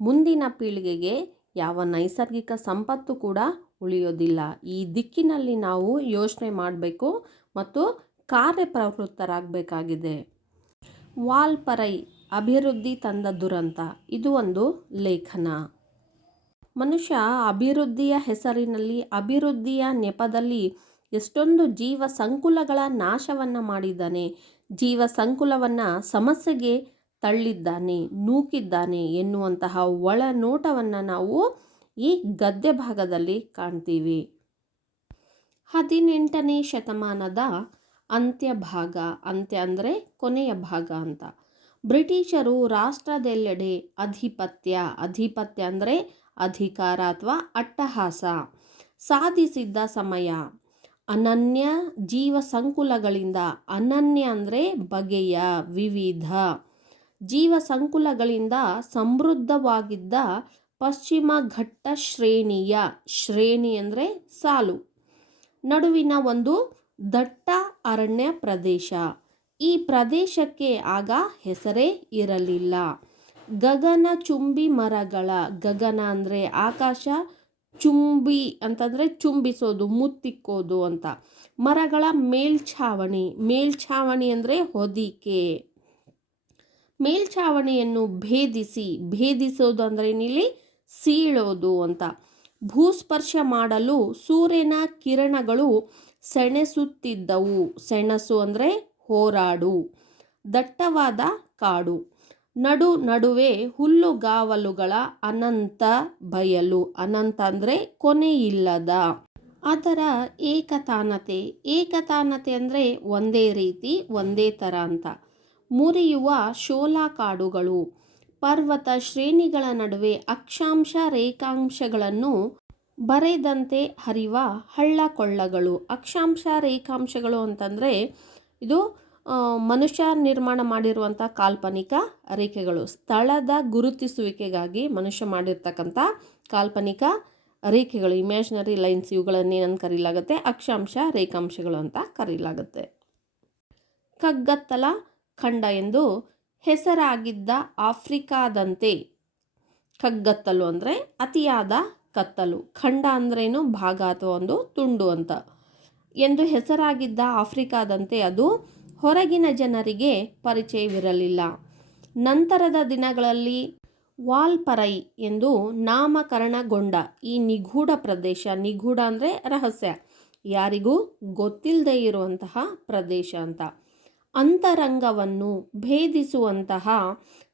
ಮುಂದಿನ ಪೀಳಿಗೆಗೆ ಯಾವ ನೈಸರ್ಗಿಕ ಸಂಪತ್ತು ಕೂಡ ಉಳಿಯೋದಿಲ್ಲ. ಈ ದಿಕ್ಕಿನಲ್ಲಿ ನಾವು ಯೋಚನೆ ಮಾಡಬೇಕು ಮತ್ತು ಕಾರ್ಯಪ್ರವೃತ್ತರಾಗಬೇಕಾಗಿದೆ. ವಾಲ್ಪರೈ ಅಭಿವೃದ್ಧಿ ತಂದ ದುರಂತ, ಇದು ಒಂದು ಲೇಖನ. ಮನುಷ್ಯ ಅಭಿವೃದ್ಧಿಯ ಹೆಸರಿನಲ್ಲಿ, ಅಭಿವೃದ್ಧಿಯ ನೆಪದಲ್ಲಿ ಎಷ್ಟೊಂದು ಜೀವ ಸಂಕುಲಗಳ ನಾಶವನ್ನು ಮಾಡಿದ್ದಾನೆ. ಜೀವ ಸಂಕುಲವನ್ನು ಸಮಸ್ಯೆಗೆ ತಳ್ಳಿದ್ದಾನೆ, ನೂಕಿದ್ದಾನೆ ಎನ್ನುವಂತಹ ಒಳನೋಟವನ್ನು ನಾವು ಈ ಗದ್ಯ ಭಾಗದಲ್ಲಿ ಕಾಣ್ತೀವಿ. 18ನೇ ಶತಮಾನದ ಅಂತ್ಯಭಾಗ, ಅಂತ್ಯ ಅಂದರೆ ಕೊನೆಯ ಭಾಗ ಅಂತ. ಬ್ರಿಟಿಷರು ರಾಷ್ಟ್ರದೆಲ್ಲೆಡೆ ಅಧಿಪತ್ಯ ಅಂದರೆ ಅಧಿಕಾರ ಅಥವಾ ಅಟ್ಟಹಾಸ ಸಾಧಿಸಿದ್ದ ಸಮಯ. ಅನನ್ಯ ಜೀವ ಸಂಕುಲಗಳಿಂದ, ಅನನ್ಯ ಅಂದರೆ ಬಗೆಯ, ವಿವಿಧ ಜೀವ ಸಂಕುಲಗಳಿಂದ ಸಮೃದ್ಧವಾಗಿದ್ದ ಪಶ್ಚಿಮ ಘಟ್ಟ ಶ್ರೇಣಿಯ, ಶ್ರೇಣಿ ಅಂದರೆ ಸಾಲು, ನಡುವಿನ ಒಂದು ದಟ್ಟ ಅರಣ್ಯ ಪ್ರದೇಶ. ಈ ಪ್ರದೇಶಕ್ಕೆ ಆಗ ಹೆಸರೇ ಇರಲಿಲ್ಲ. ಗಗನ ಚುಂಬಿ ಮರಗಳ, ಗಗನ ಅಂದರೆ ಆಕಾಶ, ಚುಂಬಿ ಅಂತಂದರೆ ಚುಂಬಿಸೋದು, ಮುತ್ತಿಕ್ಕೋದು ಅಂತ. ಮರಗಳ ಮೇಲ್ಛಾವಣಿ, ಮೇಲ್ಛಾವಣಿ ಅಂದರೆ ಹೊದಿಕೆ. ಮೇಲ್ಛಾವಣಿಯನ್ನು ಭೇದಿಸೋದು ಅಂದರೆ ಇಲ್ಲಿ ಸೀಳೋದು ಅಂತ. ಭೂಸ್ಪರ್ಶ ಮಾಡಲು ಸೂರ್ಯನ ಕಿರಣಗಳು ಸೆಣಸುತ್ತಿದ್ದವು. ಸೆಣಸು ಅಂದರೆ ಹೋರಾಡು. ದಟ್ಟವಾದ ಕಾಡು, ನಡುವೆ ಹುಲ್ಲುಗಾವಲುಗಳ ಅನಂತ ಬಯಲು. ಅನಂತ ಅಂದರೆ ಕೊನೆಯಿಲ್ಲದ. ಅದರ ಏಕತಾನತೆ ಅಂದರೆ ಒಂದೇ ರೀತಿ, ಒಂದೇ ಥರ ಅಂತ. ಮುರಿಯುವ ಶೋಲಾ ಕಾಡುಗಳು, ಪರ್ವತ ಶ್ರೇಣಿಗಳ ನಡುವೆ ಅಕ್ಷಾಂಶ ರೇಖಾಂಶಗಳನ್ನು ಬರೆದಂತೆ ಹರಿವ ಹಳ್ಳ ಕೊಳ್ಳಗಳು. ಅಕ್ಷಾಂಶ ರೇಖಾಂಶಗಳು ಅಂತಂದರೆ ಇದು ಮನುಷ್ಯ ನಿರ್ಮಾಣ ಮಾಡಿರುವಂಥ ಕಾಲ್ಪನಿಕ ರೇಖೆಗಳು. ಸ್ಥಳದ ಗುರುತಿಸುವಿಕೆಗಾಗಿ ಮನುಷ್ಯ ಮಾಡಿರ್ತಕ್ಕಂಥ ಕಾಲ್ಪನಿಕ ರೇಖೆಗಳು, ಇಮ್ಯಾಜಿನರಿ ಲೈನ್ಸ್, ಇವುಗಳನ್ನೇನಂತ ಕರೀಲಾಗುತ್ತೆ? ಅಕ್ಷಾಂಶ ರೇಖಾಂಶಗಳು ಅಂತ ಕರೀಲಾಗುತ್ತೆ. ಕಗ್ಗತ್ತಲ ಖಂಡ ಎಂದು ಹೆಸರಾಗಿದ್ದ ಆಫ್ರಿಕಾದಂತೆ, ಕಗ್ಗತ್ತಲು ಅಂದರೆ ಅತಿಯಾದ ಕತ್ತಲು, ಖಂಡ ಅಂದ್ರೇನು? ಭಾಗ ಅಥವಾ ಒಂದು ತುಂಡು ಅಂತ. ಎಂದು ಹೆಸರಾಗಿದ್ದ ಆಫ್ರಿಕಾದಂತೆ ಅದು ಹೊರಗಿನ ಜನರಿಗೆ ಪರಿಚಯವಿರಲಿಲ್ಲ. ನಂತರದ ದಿನಗಳಲ್ಲಿ ವಾಲ್ಪರೈ ಎಂದು ನಾಮಕರಣಗೊಂಡ ಈ ನಿಗೂಢ ಪ್ರದೇಶ, ನಿಗೂಢ ಅಂದರೆ ರಹಸ್ಯ, ಯಾರಿಗೂ ಗೊತ್ತಿಲ್ಲದೆ ಇರುವಂತಹ ಪ್ರದೇಶ ಅಂತ. ಅಂತರಂಗವನ್ನು ಭೇದಿಸುವಂತಹ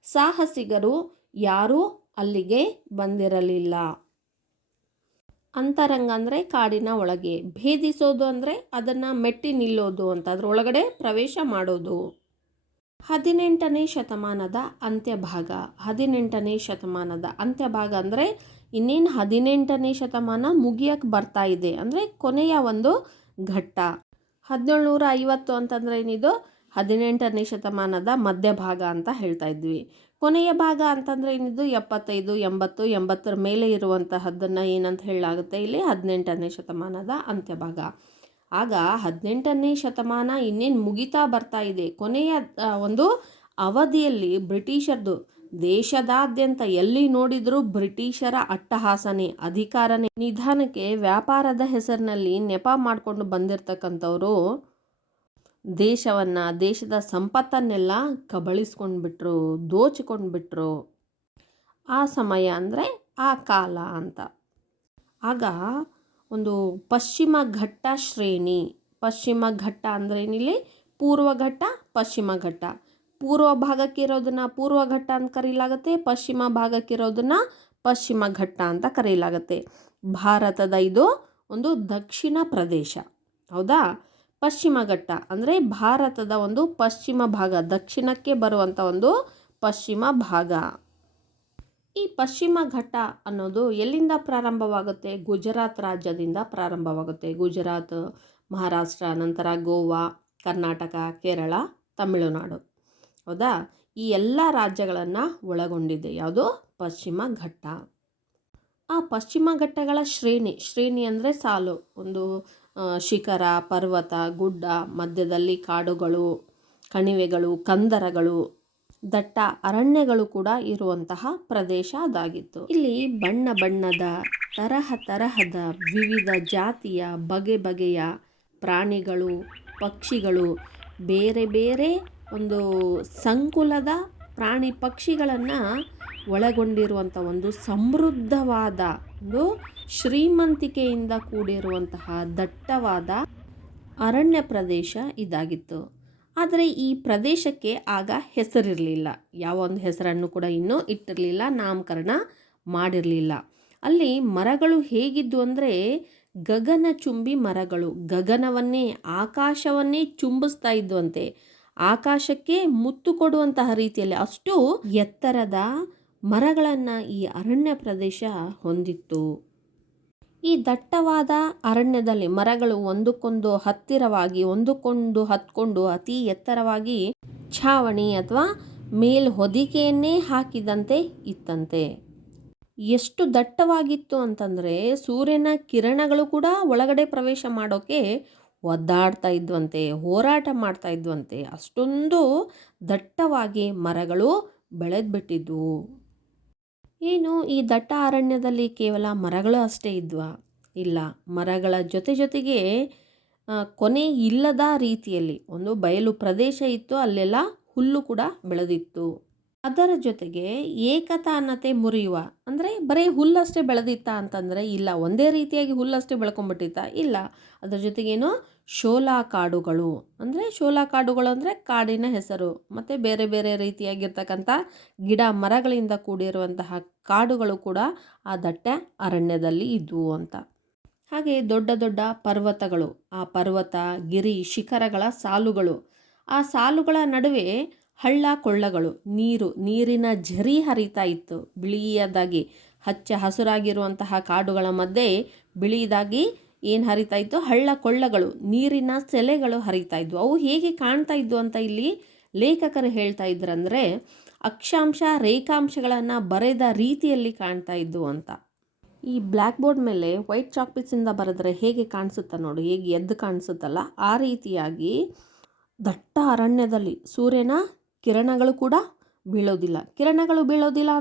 ಸಾಹಸಿಗರು ಯಾರೂ ಅಲ್ಲಿಗೆ ಬಂದಿರಲಿಲ್ಲ. ಅಂತರಂಗ ಅಂದರೆ ಕಾಡಿನ ಒಳಗೆ, ಭೇದಿಸೋದು ಅಂದರೆ ಅದನ್ನು ಮೆಟ್ಟಿ ನಿಲ್ಲೋದು ಅಂತ, ಅದರೊಳಗಡೆ ಪ್ರವೇಶ ಮಾಡೋದು. 18ನೇ ಶತಮಾನದ ಅಂತ್ಯಭಾಗ. 18ನೇ ಶತಮಾನದ ಅಂತ್ಯಭಾಗ ಅಂದರೆ ಇನ್ನೇನು 18ನೇ ಶತಮಾನ ಮುಗಿಯಕ್ಕೆ ಬರ್ತಾ ಇದೆ, ಅಂದರೆ ಕೊನೆಯ ಒಂದು ಘಟ್ಟ. 1750 ಅಂತಂದರೆ ಏನಿದು? 18ನೇ ಶತಮಾನದ ಮಧ್ಯಭಾಗ ಅಂತ ಹೇಳ್ತಾ ಇದ್ವಿ. ಕೊನೆಯ ಭಾಗ ಅಂತಂದರೆ ಏನಿದು? 75, 80, 80ರ ಮೇಲೆ ಇರುವಂತಹದ್ದನ್ನು ಏನಂತ ಹೇಳಲಾಗುತ್ತೆ ಇಲ್ಲಿ? 18ನೇ ಶತಮಾನದ ಅಂತ್ಯಭಾಗ. ಆಗ 18ನೇ ಶತಮಾನ ಇನ್ನೇನು ಮುಗಿತಾ ಬರ್ತಾ ಇದೆ. ಕೊನೆಯ ಒಂದು ಅವಧಿಯಲ್ಲಿ ಬ್ರಿಟಿಷರದು ದೇಶದಾದ್ಯಂತ ಎಲ್ಲಿ ನೋಡಿದರೂ ಬ್ರಿಟಿಷರ ಅಟ್ಟಹಾಸನೆ, ಅಧಿಕಾರನೇ. ನಿಧಾನಕ್ಕೆ ವ್ಯಾಪಾರದ ಹೆಸರಿನಲ್ಲಿ ನೆಪ ಮಾಡಿಕೊಂಡು ಬಂದಿರತಕ್ಕಂಥವರು ದೇಶದ ಸಂಪತ್ತನ್ನೆಲ್ಲ ಕಬಳಿಸ್ಕೊಂಡ್ಬಿಟ್ರು, ದೋಚಿಕೊಂಡ್ಬಿಟ್ರು. ಆ ಸಮಯ ಅಂದರೆ ಆ ಕಾಲ ಅಂತ. ಆಗ ಒಂದು ಪಶ್ಚಿಮ ಘಟ್ಟ ಶ್ರೇಣಿ, ಪಶ್ಚಿಮ ಘಟ್ಟ ಅಂದರೆ ಏನಿಲ್ಲಿ? ಪೂರ್ವ ಘಟ್ಟ, ಪಶ್ಚಿಮ ಘಟ್ಟ. ಪೂರ್ವ ಭಾಗಕ್ಕಿರೋದನ್ನ ಪೂರ್ವ ಘಟ್ಟ ಅಂತ ಕರೀಲಾಗುತ್ತೆ, ಪಶ್ಚಿಮ ಭಾಗಕ್ಕಿರೋದನ್ನ ಪಶ್ಚಿಮ ಘಟ್ಟ ಅಂತ ಕರೀಲಾಗುತ್ತೆ. ಭಾರತದ ಇದು ಒಂದು ದಕ್ಷಿಣ ಪ್ರದೇಶ, ಹೌದಾ? ಪಶ್ಚಿಮ ಘಟ್ಟ ಅಂದರೆ ಭಾರತದ ಒಂದು ಪಶ್ಚಿಮ ಭಾಗ, ದಕ್ಷಿಣಕ್ಕೆ ಬರುವಂಥ ಒಂದು ಪಶ್ಚಿಮ ಭಾಗ. ಈ ಪಶ್ಚಿಮ ಘಟ್ಟ ಅನ್ನೋದು ಎಲ್ಲಿಂದ ಪ್ರಾರಂಭವಾಗುತ್ತೆ? ಗುಜರಾತ್ ರಾಜ್ಯದಿಂದ ಪ್ರಾರಂಭವಾಗುತ್ತೆ. ಗುಜರಾತ್, ಮಹಾರಾಷ್ಟ್ರ, ನಂತರ ಗೋವಾ, ಕರ್ನಾಟಕ, ಕೇರಳ, ತಮಿಳುನಾಡು, ಹೌದಾ? ಈ ಎಲ್ಲ ರಾಜ್ಯಗಳನ್ನು ಒಳಗೊಂಡಿದೆ ಯಾವುದು? ಪಶ್ಚಿಮ ಘಟ್ಟ. ಆ ಪಶ್ಚಿಮ ಘಟ್ಟಗಳ ಶ್ರೇಣಿ ಅಂದರೆ ಸಾಲು, ಒಂದು ಶಿಖರ, ಪರ್ವತ, ಗುಡ್ಡ, ಮಧ್ಯದಲ್ಲಿ ಕಾಡುಗಳು, ಕಣಿವೆಗಳು, ಕಂದರಗಳು, ದಟ್ಟ ಅರಣ್ಯಗಳು ಕೂಡ ಇರುವಂತಹ ಪ್ರದೇಶ ಅದಾಗಿತ್ತು. ಇಲ್ಲಿ ಬಣ್ಣ ಬಣ್ಣದ, ತರಹದ, ವಿವಿಧ ಜಾತಿಯ, ಬಗೆಯ ಪ್ರಾಣಿಗಳು, ಪಕ್ಷಿಗಳು, ಬೇರೆ ಬೇರೆ ಒಂದು ಸಂಕುಲದ ಪ್ರಾಣಿ ಪಕ್ಷಿಗಳನ್ನು ಒಳಗೊಂಡಿರುವಂಥ ಒಂದು ಸಮೃದ್ಧವಾದ, ಒಂದು ಶ್ರೀಮಂತಿಕೆಯಿಂದ ಕೂಡಿರುವಂತಹ ದಟ್ಟವಾದ ಅರಣ್ಯ ಪ್ರದೇಶ ಇದಾಗಿತ್ತು. ಆದರೆ ಈ ಪ್ರದೇಶಕ್ಕೆ ಆಗ ಹೆಸರಿರಲಿಲ್ಲ, ಯಾವ ಒಂದು ಹೆಸರನ್ನು ಕೂಡ ಇನ್ನೂ ಇಟ್ಟಿರಲಿಲ್ಲ, ನಾಮಕರಣ ಮಾಡಿರಲಿಲ್ಲ. ಅಲ್ಲಿ ಮರಗಳು ಹೇಗಿದ್ದು ಅಂದರೆ ಗಗನಚುಂಬಿ ಮರಗಳು, ಗಗನವನ್ನೇ, ಆಕಾಶವನ್ನೇ ಚುಂಬಿಸ್ತಾ ಇದ್ವಂತೆ. ಆಕಾಶಕ್ಕೆ ಮುತ್ತು ಕೊಡುವಂತಹ ರೀತಿಯಲ್ಲಿ ಅಷ್ಟು ಎತ್ತರದ ಮರಗಳನ್ನು ಈ ಅರಣ್ಯ ಪ್ರದೇಶ ಹೊಂದಿತ್ತು. ಈ ದಟ್ಟವಾದ ಅರಣ್ಯದಲ್ಲಿ ಮರಗಳು ಒಂದಕ್ಕೊಂದು ಹತ್ತಿರವಾಗಿ, ಒಂದಕ್ಕೊಂದು ಹತ್ಕೊಂಡು ಅತಿ ಎತ್ತರವಾಗಿ ಛಾವಣಿ ಅಥವಾ ಹೊದಿಕೆಯನ್ನೇ ಹಾಕಿದಂತೆ ಇತ್ತಂತೆ. ಎಷ್ಟು ದಟ್ಟವಾಗಿತ್ತು ಅಂತಂದರೆ ಸೂರ್ಯನ ಕಿರಣಗಳು ಕೂಡ ಒಳಗಡೆ ಪ್ರವೇಶ ಮಾಡೋಕ್ಕೆ ಒದ್ದಾಡ್ತಾ ಇದ್ವಂತೆ, ಹೋರಾಟ ಮಾಡ್ತಾ ಇದ್ವಂತೆ. ಅಷ್ಟೊಂದು ದಟ್ಟವಾಗಿ ಮರಗಳು ಬೆಳೆದ್ಬಿಟ್ಟಿದ್ವು. ಏನು ಈ ದಟ್ಟ ಅರಣ್ಯದಲ್ಲಿ ಕೇವಲ ಮರಗಳು ಅಷ್ಟೇ ಇದ್ವಾ? ಇಲ್ಲ, ಮರಗಳ ಜೊತೆಗೆ ಕೊನೆ ಇಲ್ಲದ ರೀತಿಯಲ್ಲಿ ಒಂದು ಬಯಲು ಪ್ರದೇಶ ಇತ್ತು, ಅಲ್ಲೆಲ್ಲ ಹುಲ್ಲು ಕೂಡ ಬೆಳೆದಿತ್ತು. ಅದರ ಜೊತೆಗೆ ಏಕತಾನತೆ ಮುರಿಯುವ ಅಂದರೆ ಬರೀ ಹುಲ್ಲಷ್ಟೇ ಬೆಳೆದಿತ್ತ ಅಂತಂದರೆ ಇಲ್ಲ, ಒಂದೇ ರೀತಿಯಾಗಿ ಹುಲ್ಲಷ್ಟೇ ಬೆಳ್ಕೊಂಡ್ಬಿಟ್ಟಿತ್ತ ಇಲ್ಲ. ಅದರ ಜೊತೆಗೇನು ಶೋಲಾ ಕಾಡುಗಳು ಅಂದರೆ ಕಾಡಿನ ಹೆಸರು, ಮತ್ತು ಬೇರೆ ಬೇರೆ ರೀತಿಯಾಗಿರ್ತಕ್ಕಂಥ ಗಿಡ ಮರಗಳಿಂದ ಕೂಡಿರುವಂತಹ ಕಾಡುಗಳು ಕೂಡ ಆ ದಟ್ಟ ಅರಣ್ಯದಲ್ಲಿ ಇದ್ವು ಅಂತ. ಹಾಗೆ ದೊಡ್ಡ ದೊಡ್ಡ ಪರ್ವತಗಳು, ಆ ಪರ್ವತ ಗಿರಿ ಶಿಖರಗಳ ಸಾಲುಗಳು, ಆ ಸಾಲುಗಳ ನಡುವೆ ಹಳ್ಳ ಕೊಳ್ಳಗಳು, ನೀರಿನ ಝರಿ ಹರಿತಾ ಇತ್ತು ಬಿಳಿಯದಾಗಿ. ಹಚ್ಚ ಹಸುರಾಗಿರುವಂತಹ ಕಾಡುಗಳ ಮಧ್ಯೆ ಬಿಳಿಯದಾಗಿ ಏನು ಹರಿತಾ ಇತ್ತು? ಹಳ್ಳ ಕೊಳ್ಳಗಳು, ನೀರಿನ ಸೆಲೆಗಳು ಹರಿತಾ ಇದ್ವು. ಅವು ಹೇಗೆ ಕಾಣ್ತಾ ಇದ್ವು ಅಂತ ಇಲ್ಲಿ ಲೇಖಕರು ಹೇಳ್ತಾ ಇದ್ರಂದರೆ, ಅಕ್ಷಾಂಶ ರೇಖಾಂಶಗಳನ್ನು ಬರೆದ ರೀತಿಯಲ್ಲಿ ಕಾಣ್ತಾ ಇದ್ವು ಅಂತ. ಈ ಬ್ಲ್ಯಾಕ್ ಬೋರ್ಡ್ ಮೇಲೆ ವೈಟ್ ಚಾಕ್ ಪೀಸಿಂದ ಬರೆದ್ರೆ ಹೇಗೆ ಕಾಣಿಸುತ್ತಾ ನೋಡು, ಹೇಗೆ ಎದ್ದು ಕಾಣಿಸುತ್ತಲ್ಲ, ಆ ರೀತಿಯಾಗಿ ದಟ್ಟ ಅರಣ್ಯದಲ್ಲಿ ಸೂರ್ಯನ ಕಿರಣಗಳು ಕೂಡ ಬೀಳೋದಿಲ್ಲ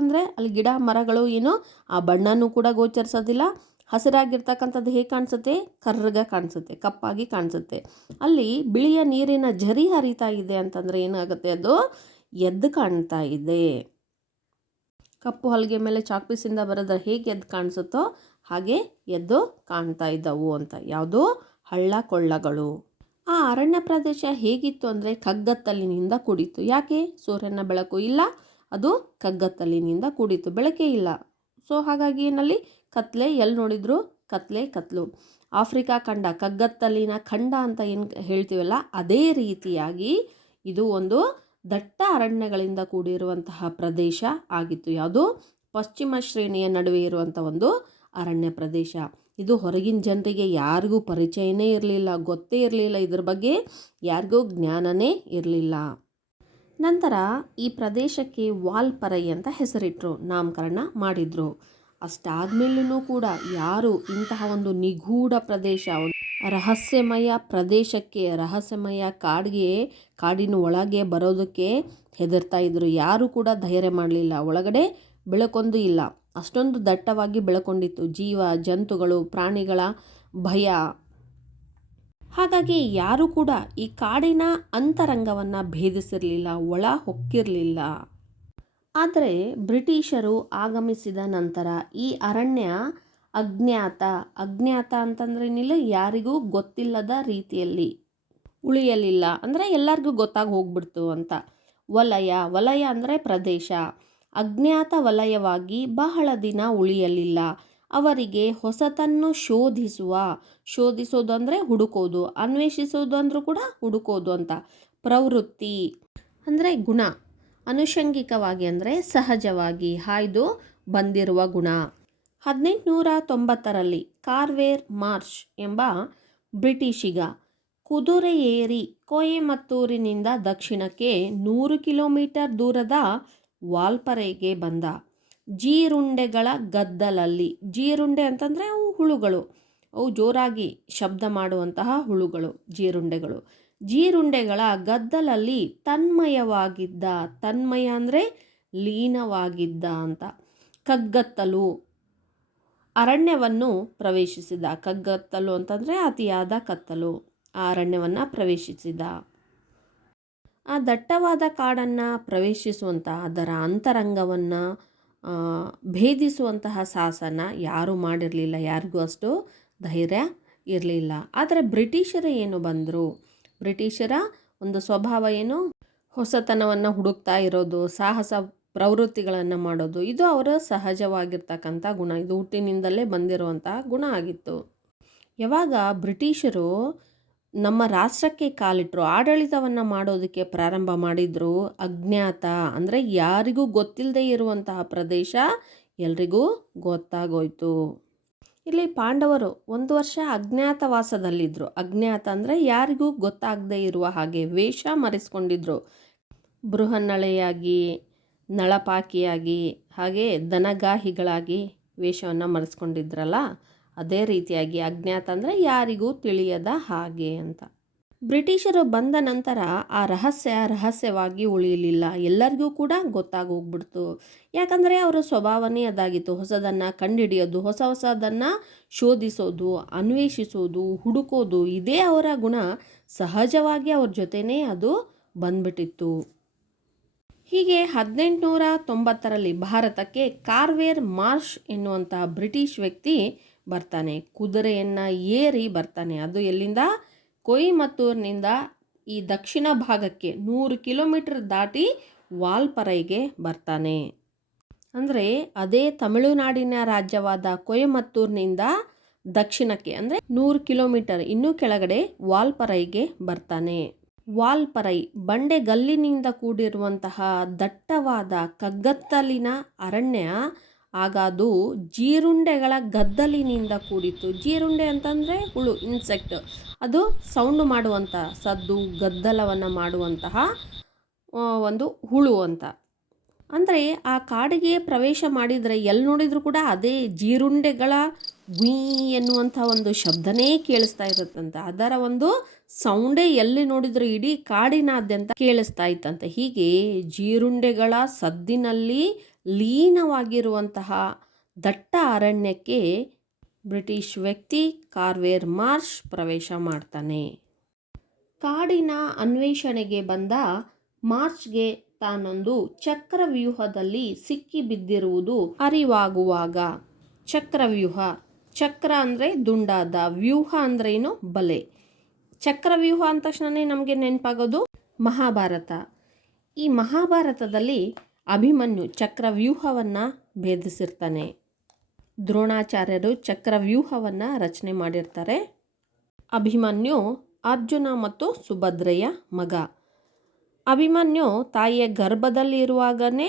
ಅಂದರೆ ಅಲ್ಲಿ ಗಿಡ ಮರಗಳು ಏನು ಆ ಬಣ್ಣನೂ ಕೂಡ ಗೋಚರಿಸೋದಿಲ್ಲ. ಹಸಿರಾಗಿರ್ತಕ್ಕಂಥದ್ದು ಹೇಗೆ ಕಾಣಿಸುತ್ತೆ? ಕರ್ರಗ ಕಾಣಿಸುತ್ತೆ, ಕಪ್ಪಾಗಿ ಕಾಣಿಸುತ್ತೆ. ಅಲ್ಲಿ ಬಿಳಿಯ ನೀರಿನ ಝರಿ ಹರಿತಾ ಇದೆ ಅಂತಂದರೆ ಏನಾಗುತ್ತೆ? ಅದು ಎದ್ದು ಕಾಣ್ತಾ ಇದೆ. ಕಪ್ಪು ಹಲಗೆ ಮೇಲೆ ಚಾಕ್ ಪೀಸಿಂದ ಬರೆದ್ರೆ ಹೇಗೆ ಎದ್ದು ಕಾಣಿಸುತ್ತೋ ಹಾಗೆ ಎದ್ದು ಕಾಣ್ತಾ ಇದ್ದವು ಅಂತ. ಯಾವುದು? ಹಳ್ಳ ಕೊಳ್ಳಗಳು. ಆ ಅರಣ್ಯ ಪ್ರದೇಶ ಹೇಗಿತ್ತು ಅಂದರೆ ಕಗ್ಗತ್ತಲಿನಿಂದ ಕೂಡಿತ್ತು. ಯಾಕೆ? ಸೂರ್ಯನ ಬೆಳಕು ಇಲ್ಲ, ಅದು ಕಗ್ಗತ್ತಲಿನಿಂದ ಕೂಡಿತ್ತು, ಬೆಳಕೇ ಇಲ್ಲ. ಸೊ ಹಾಗಾಗಿ ಏನಲ್ಲಿ ಕತ್ಲೆ, ಎಲ್ಲಿ ನೋಡಿದ್ರು ಕತ್ಲು. ಆಫ್ರಿಕಾ ಖಂಡ, ಕಗ್ಗತ್ತಲಿನ ಖಂಡ ಅಂತ ಏನು ಹೇಳ್ತೀವಲ್ಲ, ಅದೇ ರೀತಿಯಾಗಿ ಇದು ಒಂದು ದಟ್ಟ ಅರಣ್ಯಗಳಿಂದ ಕೂಡಿರುವಂತಹ ಪ್ರದೇಶ ಆಗಿತ್ತು. ಯಾವುದು? ಪಶ್ಚಿಮ ಶ್ರೇಣಿಯ ನಡುವೆ ಇರುವಂಥ ಒಂದು ಅರಣ್ಯ ಪ್ರದೇಶ. ಇದು ಹೊರಗಿನ ಜನರಿಗೆ ಯಾರಿಗೂ ಪರಿಚಯನೇ ಇರಲಿಲ್ಲ, ಗೊತ್ತೇ ಇರಲಿಲ್ಲ, ಇದ್ರ ಬಗ್ಗೆ ಯಾರಿಗೂ ಜ್ಞಾನನೇ ಇರಲಿಲ್ಲ. ನಂತರ ಈ ಪ್ರದೇಶಕ್ಕೆ ವಾಲ್ಪರೈ ಅಂತ ಹೆಸರಿಟ್ಟರು, ನಾಮಕರಣ ಮಾಡಿದರು. ಅಷ್ಟಾದ್ಮೇಲೂ ಕೂಡ ಯಾರು ಇಂತಹ ಒಂದು ನಿಗೂಢ ಪ್ರದೇಶ, ರಹಸ್ಯಮಯ ಪ್ರದೇಶಕ್ಕೆ, ರಹಸ್ಯಮಯ ಕಾಡಿನ ಒಳಗೆ ಬರೋದಕ್ಕೆ ಹೆದರ್ತಾ ಇದ್ರು. ಯಾರು ಕೂಡ ಧೈರ್ಯ ಮಾಡಲಿಲ್ಲ. ಒಳಗಡೆ ಬೆಳಕೊಂದು ಇಲ್ಲ, ಅಷ್ಟೊಂದು ದಟ್ಟವಾಗಿ ಬೆಳಕೊಂಡಿತ್ತು. ಜೀವ ಜಂತುಗಳು ಪ್ರಾಣಿಗಳ ಭಯ. ಹಾಗಾಗಿ ಯಾರು ಕೂಡ ಈ ಕಾಡಿನ ಅಂತರಂಗವನ್ನು ಭೇದಿಸಿರಲಿಲ್ಲ, ಒಳ ಹೊಕ್ಕಿರಲಿಲ್ಲ. ಆದರೆ ಬ್ರಿಟಿಷರು ಆಗಮಿಸಿದ ನಂತರ ಈ ಅರಣ್ಯ ಅಜ್ಞಾತ ಅಂತಂದ್ರೇನಿಲ್ಲ, ಯಾರಿಗೂ ಗೊತ್ತಿಲ್ಲದ ರೀತಿಯಲ್ಲಿ ಉಳಿಯಲಿಲ್ಲ. ಅಂದರೆ ಎಲ್ಲರಿಗೂ ಗೊತ್ತಾಗಿ ಹೋಗ್ಬಿಡ್ತು ಅಂತ. ವಲಯ ಅಂದರೆ ಪ್ರದೇಶ. ಅಜ್ಞಾತ ವಲಯವಾಗಿ ಬಹಳ ದಿನ ಉಳಿಯಲಿಲ್ಲ. ಅವರಿಗೆ ಹೊಸತನ್ನು ಶೋಧಿಸೋದು ಅಂದರೆ ಹುಡುಕೋದು, ಅನ್ವೇಷಿಸೋದು ಅಂದರೂ ಕೂಡ ಹುಡುಕೋದು ಅಂತ. ಪ್ರವೃತ್ತಿ ಅಂದರೆ ಗುಣ, ಅನುಷಂಗಿಕವಾಗಿ ಅಂದರೆ ಸಹಜವಾಗಿ ಹಾಯ್ದು ಬಂದಿರುವ ಗುಣ. 1890ರಲ್ಲಿ ಕಾರ್ವೇರ್ ಮಾರ್ಷ್ ಎಂಬ ಬ್ರಿಟಿಷಿಗ ಕುದುರೆ ಏರಿ ಕೊಯಮತ್ತೂರಿನಿಂದ ದಕ್ಷಿಣಕ್ಕೆ 100 ಕಿಲೋಮೀಟರ್ ದೂರದ ವಾಲ್ಪರೈಗೆ ಬಂದ. ಜೀರುಂಡೆಗಳ ಗದ್ದಲಲ್ಲಿ, ಜೀರುಂಡೆ ಅಂತಂದರೆ ಅವು ಹುಳುಗಳು, ಅವು ಜೋರಾಗಿ ಶಬ್ದ ಮಾಡುವಂತಹ ಹುಳುಗಳು ಜೀರುಂಡೆಗಳ ಗದ್ದಲಲ್ಲಿ ತನ್ಮಯ ಅಂದರೆ ಲೀನವಾಗಿದ್ದ ಅಂತ. ಕಗ್ಗತ್ತಲು ಅರಣ್ಯವನ್ನು ಪ್ರವೇಶಿಸಿದ. ಕಗ್ಗತ್ತಲು ಅಂತಂದರೆ ಅತಿಯಾದ ಕತ್ತಲು. ಆ ಅರಣ್ಯವನ್ನು ಪ್ರವೇಶಿಸಿದ. ಆ ದಟ್ಟವಾದ ಕಾಡನ್ನು ಪ್ರವೇಶಿಸುವಂತಹ, ಅದರ ಅಂತರಂಗವನ್ನು ಭೇದಿಸುವಂತಹ ಸಾಹಸನ ಯಾರೂ ಮಾಡಿರಲಿಲ್ಲ, ಯಾರಿಗೂ ಅಷ್ಟು ಧೈರ್ಯ ಇರಲಿಲ್ಲ. ಆದರೆ ಬ್ರಿಟಿಷರು ಏನು ಬಂದರು, ಬ್ರಿಟಿಷರ ಒಂದು ಸ್ವಭಾವ ಏನು? ಹೊಸತನವನ್ನು ಹುಡುಕ್ತಾ ಇರೋದು, ಸಾಹಸ ಪ್ರವೃತ್ತಿಗಳನ್ನು ಮಾಡೋದು, ಇದು ಅವರ ಸಹಜವಾಗಿರ್ತಕ್ಕಂಥ ಗುಣ. ಇದು ಹುಟ್ಟಿನಿಂದಲೇ ಬಂದಿರುವಂತಹ ಗುಣ ಆಗಿತ್ತು. ಯಾವಾಗ ಬ್ರಿಟಿಷರು ನಮ್ಮ ರಾಷ್ಟ್ರಕ್ಕೆ ಕಾಲಿಟ್ಟರು, ಆಡಳಿತವನ್ನು ಮಾಡೋದಕ್ಕೆ ಪ್ರಾರಂಭ ಮಾಡಿದರು, ಅಜ್ಞಾತ ಅಂದರೆ ಯಾರಿಗೂ ಗೊತ್ತಿಲ್ಲದೆ ಇರುವಂತಹ ಪ್ರದೇಶ ಎಲ್ರಿಗೂ ಗೊತ್ತಾಗೋಯ್ತು. ಇಲ್ಲಿ ಪಾಂಡವರು 1 ವರ್ಷ ಅಜ್ಞಾತವಾಸದಲ್ಲಿದ್ದರು. ಅಜ್ಞಾತ ಅಂದರೆ ಯಾರಿಗೂ ಗೊತ್ತಾಗದೇ ಇರುವ ಹಾಗೆ ವೇಷ ಮರೆಸ್ಕೊಂಡಿದ್ರು. ಬೃಹನ್ನಳೆಯಾಗಿ, ನಳಪಾಕಿಯಾಗಿ, ಹಾಗೆ ದನಗಾಹಿಗಳಾಗಿ ವೇಷವನ್ನು ಮರೆಸ್ಕೊಂಡಿದ್ರಲ್ಲ, ಅದೇ ರೀತಿಯಾಗಿ ಅಜ್ಞಾತ ಅಂದರೆ ಯಾರಿಗೂ ತಿಳಿಯದ ಹಾಗೆ ಅಂತ. ಬ್ರಿಟಿಷರು ಬಂದ ನಂತರ ಆ ರಹಸ್ಯವಾಗಿ ಉಳಿಯಲಿಲ್ಲ, ಎಲ್ಲರಿಗೂ ಕೂಡ ಗೊತ್ತಾಗೋಗ್ಬಿಡ್ತು. ಯಾಕಂದರೆ ಅವರ ಸ್ವಭಾವನೇ ಅದಾಗಿತ್ತು, ಹೊಸದನ್ನು ಕಂಡುಹಿಡಿಯೋದು, ಹೊಸದನ್ನು ಶೋಧಿಸೋದು, ಅನ್ವೇಷಿಸೋದು, ಹುಡುಕೋದು, ಇದೇ ಅವರ ಗುಣ. ಸಹಜವಾಗಿ ಅವ್ರ ಜೊತೆನೇ ಅದು ಬಂದ್ಬಿಟ್ಟಿತ್ತು. ಹೀಗೆ 1890ರಲ್ಲಿ ಭಾರತಕ್ಕೆ ಕಾರ್ವೇರ್ ಮಾರ್ಷ್ ಎನ್ನುವಂಥ ಬ್ರಿಟಿಷ್ ವ್ಯಕ್ತಿ ಬರ್ತಾನೆ. ಕುದುರೆಯನ್ನು ಏರಿ ಬರ್ತಾನೆ. ಅದು ಎಲ್ಲಿಂದ? ಕೊಯಮತ್ತೂರಿನಿಂದ ಈ ದಕ್ಷಿಣ ಭಾಗಕ್ಕೆ 100 ಕಿಲೋಮೀಟರ್ ದಾಟಿ ವಾಲ್ಪರೈಗೆ ಬರ್ತಾನೆ. ಅಂದರೆ ಅದೇ ತಮಿಳುನಾಡಿನ ರಾಜ್ಯವಾದ ಕೊಯಮತ್ತೂರಿನಿಂದ ದಕ್ಷಿಣಕ್ಕೆ ಅಂದರೆ 100 ಕಿಲೋಮೀಟರ್ ಇನ್ನೂ ಕೆಳಗಡೆ ವಾಲ್ಪರೈಗೆ ಬರ್ತಾನೆ. ವಾಲ್ಪರೈ ಬಂಡೆಗಲ್ಲಿನಿಂದ ಕೂಡಿರುವಂತಹ ದಟ್ಟವಾದ ಕಗ್ಗತ್ತಲಿನ ಅರಣ್ಯ. ಆಗ ಅದು ಜೀರುಂಡೆಗಳ ಗದ್ದಲಿನಿಂದ ಕೂಡಿತ್ತು. ಜೀರುಂಡೆ ಅಂತಂದರೆ ಹುಳು, ಇನ್ಸೆಕ್ಟ್. ಅದು ಸೌಂಡು ಮಾಡುವಂಥ, ಸದ್ದು ಗದ್ದಲವನ್ನು ಮಾಡುವಂತಹ ಒಂದು ಹುಳು ಅಂತ. ಅಂದರೆ ಆ ಕಾಡಿಗೆ ಪ್ರವೇಶ ಮಾಡಿದರೆ ಎಲ್ಲಿ ನೋಡಿದರೂ ಕೂಡ ಅದೇ ಜೀರುಂಡೆಗಳ ಗುಯ್ ಎನ್ನುವಂಥ ಒಂದು ಶಬ್ದನೇ ಕೇಳಿಸ್ತಾ ಇರುತ್ತಂತೆ. ಅದರ ಒಂದು ಸೌಂಡೇ ಎಲ್ಲಿ ನೋಡಿದರೂ ಇಡೀ ಕಾಡಿನಾದ್ಯಂತ ಕೇಳಿಸ್ತಾ ಇತ್ತಂತೆ. ಹೀಗೆ ಜೀರುಂಡೆಗಳ ಸದ್ದಿನಲ್ಲಿ ಲೀನವಾಗಿರುವಂತಹ ದಟ್ಟ ಅರಣ್ಯಕ್ಕೆ ಬ್ರಿಟಿಷ್ ವ್ಯಕ್ತಿ ಕಾರ್ವೇರ್ ಮಾರ್ಷ್ ಪ್ರವೇಶ ಮಾಡ್ತಾನೆ. ಕಾಡಿನ ಅನ್ವೇಷಣೆಗೆ ಬಂದ ಮಾರ್ಚ್ಗೆ ತಾನೊಂದು ಚಕ್ರವ್ಯೂಹದಲ್ಲಿ ಸಿಕ್ಕಿ ಬಿದ್ದಿರುವುದು ಅರಿವಾಗುವಾಗ, ಚಕ್ರ ಅಂದರೆ ದುಂಡಾದ, ವ್ಯೂಹ ಅಂದ್ರೆ ಏನು? ಬಲೆ. ಚಕ್ರವ್ಯೂಹ ಅಂದ ತಕ್ಷಣವೇ ನಮಗೆ ನೆನಪಾಗೋದು ಮಹಾಭಾರತ. ಈ ಮಹಾಭಾರತದಲ್ಲಿ ಅಭಿಮನ್ಯು ಚಕ್ರವ್ಯೂಹವನ್ನು ಭೇದಿಸಿರ್ತಾನೆ. ದ್ರೋಣಾಚಾರ್ಯರು ಚಕ್ರವ್ಯೂಹವನ್ನು ರಚನೆ ಮಾಡಿರ್ತಾರೆ. ಅಭಿಮನ್ಯು ಅರ್ಜುನ ಮತ್ತು ಸುಭದ್ರೆಯ ಮಗ. ಅಭಿಮನ್ಯು ತಾಯಿಯ ಗರ್ಭದಲ್ಲಿ ಇರುವಾಗನೇ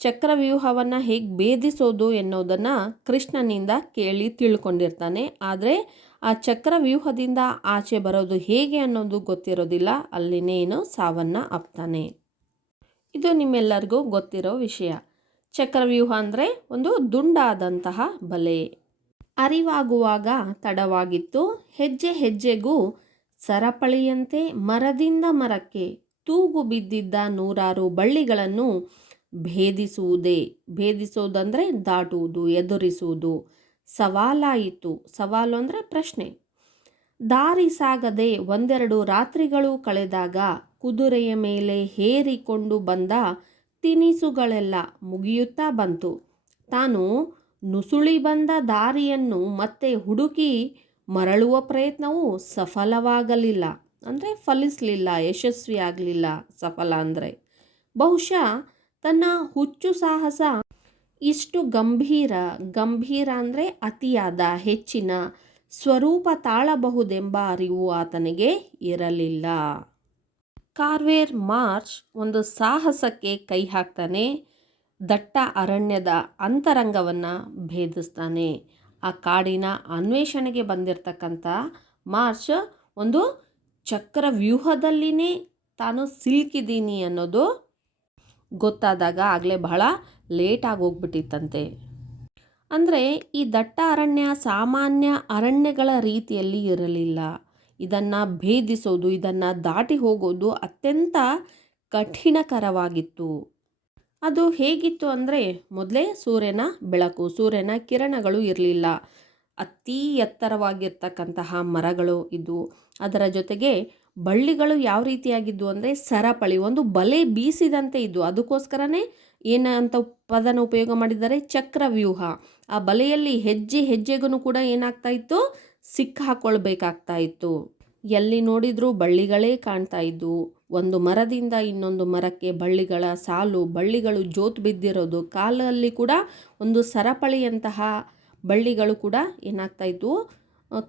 ಚಕ್ರವ್ಯೂಹವನ್ನು ಹೇಗೆ ಭೇದಿಸೋದು ಎನ್ನುವುದನ್ನು ಕೃಷ್ಣನಿಂದ ಕೇಳಿ ತಿಳ್ಕೊಂಡಿರ್ತಾನೆ. ಆದರೆ ಆ ಚಕ್ರವ್ಯೂಹದಿಂದ ಆಚೆ ಬರೋದು ಹೇಗೆ ಅನ್ನೋದು ಗೊತ್ತಿರೋದಿಲ್ಲ. ಅಲ್ಲಿನೇನು ಸಾವನ್ನು ಅಪ್ತಾನೆ. ಇದು ನಿಮ್ಮೆಲ್ಲರಿಗೂ ಗೊತ್ತಿರೋ ವಿಷಯ. ಚಕ್ರವ್ಯೂಹ ಅಂದರೆ ಒಂದು ದುಂಡಾದಂತಹ ಬಲೆ. ಅರಿವಾಗುವಾಗ ತಡವಾಗಿತ್ತು. ಹೆಜ್ಜೆ ಹೆಜ್ಜೆಗೂ ಸರಪಳಿಯಂತೆ ಮರದಿಂದ ಮರಕ್ಕೆ ತೂಗು ಬಿದ್ದಿದ್ದ 100 ಬಳ್ಳಿಗಳನ್ನು ಭೇದಿಸುವುದಂದರೆ ದಾಟುವುದು, ಎದುರಿಸುವುದು ಸವಾಲಾಯಿತು. ಸವಾಲು ಅಂದರೆ ಪ್ರಶ್ನೆ. ದಾರಿ ಸಾಗದೆ 1-2 ರಾತ್ರಿಗಳು ಕಳೆದಾಗ ಕುದುರೆಯ ಮೇಲೆ ಹೇರಿಕೊಂಡು ಬಂದ ತಿನಿಸುಗಳೆಲ್ಲ ಮುಗಿಯುತ್ತಾ ಬಂತು. ತಾನು ನುಸುಳಿ ಬಂದ ದಾರಿಯನ್ನು ಮತ್ತೆ ಹುಡುಕಿ ಮರಳುವ ಪ್ರಯತ್ನವು ಸಫಲವಾಗಲಿಲ್ಲ. ಅಂದರೆ ಫಲಿಸಲಿಲ್ಲ, ಯಶಸ್ವಿಯಾಗಲಿಲ್ಲ. ಸಫಲ ಅಂದರೆ ಬಹುಶಃ ತನ್ನ ಹುಚ್ಚು ಸಾಹಸ ಇಷ್ಟು ಗಂಭೀರ ಅಂದರೆ ಅತಿಯಾದ, ಹೆಚ್ಚಿನ ಸ್ವರೂಪ ತಾಳಬಹುದೆಂಬ ಅರಿವು ಆತನಿಗೆ ಇರಲಿಲ್ಲ. ಕಾರ್ವೇರ್ ಮಾರ್ಷ್ ಒಂದು ಸಾಹಸಕ್ಕೆ ಕೈ ಹಾಕ್ತಾನೆ. ದಟ್ಟ ಅರಣ್ಯದ ಅಂತರಂಗವನ್ನು ಭೇದಿಸ್ತಾನೆ. ಆ ಕಾಡಿನ ಅನ್ವೇಷಣೆಗೆ ಬಂದಿರತಕ್ಕಂಥ ಮಾರ್ಷ್ ಒಂದು ಚಕ್ರವ್ಯೂಹದಲ್ಲಿನೇ ತಾನು ಸಿಲುಕಿದ್ದೀನಿ ಅನ್ನೋದು ಗೊತ್ತಾದಾಗ ಆಗಲೇ ಬಹಳ ಲೇಟಾಗಿ ಹೋಗ್ಬಿಟ್ಟಿತ್ತಂತೆ. ಅಂದರೆ ಈ ದಟ್ಟ ಅರಣ್ಯ ಸಾಮಾನ್ಯ ಅರಣ್ಯಗಳ ರೀತಿಯಲ್ಲಿ ಇರಲಿಲ್ಲ. ಇದನ್ನು ಭೇದಿಸೋದು, ಇದನ್ನು ದಾಟಿ ಹೋಗೋದು ಅತ್ಯಂತ ಕಠಿಣಕರವಾಗಿತ್ತು. ಅದು ಹೇಗಿತ್ತು ಅಂದರೆ ಮೊದಲೇ ಸೂರ್ಯನ ಬೆಳಕು, ಸೂರ್ಯನ ಕಿರಣಗಳು ಇರಲಿಲ್ಲ. ಅತೀ ಎತ್ತರವಾಗಿರ್ತಕ್ಕಂತಹ ಮರಗಳು ಇದ್ದವು. ಅದರ ಜೊತೆಗೆ ಬಳ್ಳಿಗಳು ಯಾವ ರೀತಿಯಾಗಿದ್ದು ಅಂದರೆ ಸರಪಳಿ, ಒಂದು ಬಲೆ ಬೀಸಿದಂತೆ ಇದ್ದು. ಅದಕ್ಕೋಸ್ಕರನೇ ಏನಂತ ಪದನ ಉಪಯೋಗ ಮಾಡಿದ್ದಾರೆ? ಚಕ್ರವ್ಯೂಹ. ಆ ಬಲೆಯಲ್ಲಿ ಹೆಜ್ಜೆ ಹೆಜ್ಜೆಗೂ ಕೂಡ ಏನಾಗ್ತಾ ಇತ್ತು? ಸಿಕ್ಕಾಕೊಳ್ಬೇಕಾಗ್ತಾ ಇತ್ತು. ಎಲ್ಲಿ ನೋಡಿದ್ರೂ ಬಳ್ಳಿಗಳೇ ಕಾಣ್ತಾ ಇದ್ವು. ಒಂದು ಮರದಿಂದ ಇನ್ನೊಂದು ಮರಕ್ಕೆ ಬಳ್ಳಿಗಳ ಸಾಲು, ಬಳ್ಳಿಗಳು ಜೋತು ಬಿದ್ದಿರೋದು, ಕಾಲಲ್ಲಿ ಕೂಡ ಒಂದು ಸರಪಳಿಯಂತಹ ಬಳ್ಳಿಗಳು ಕೂಡ ಏನಾಗ್ತಾ ಇದ್ವು?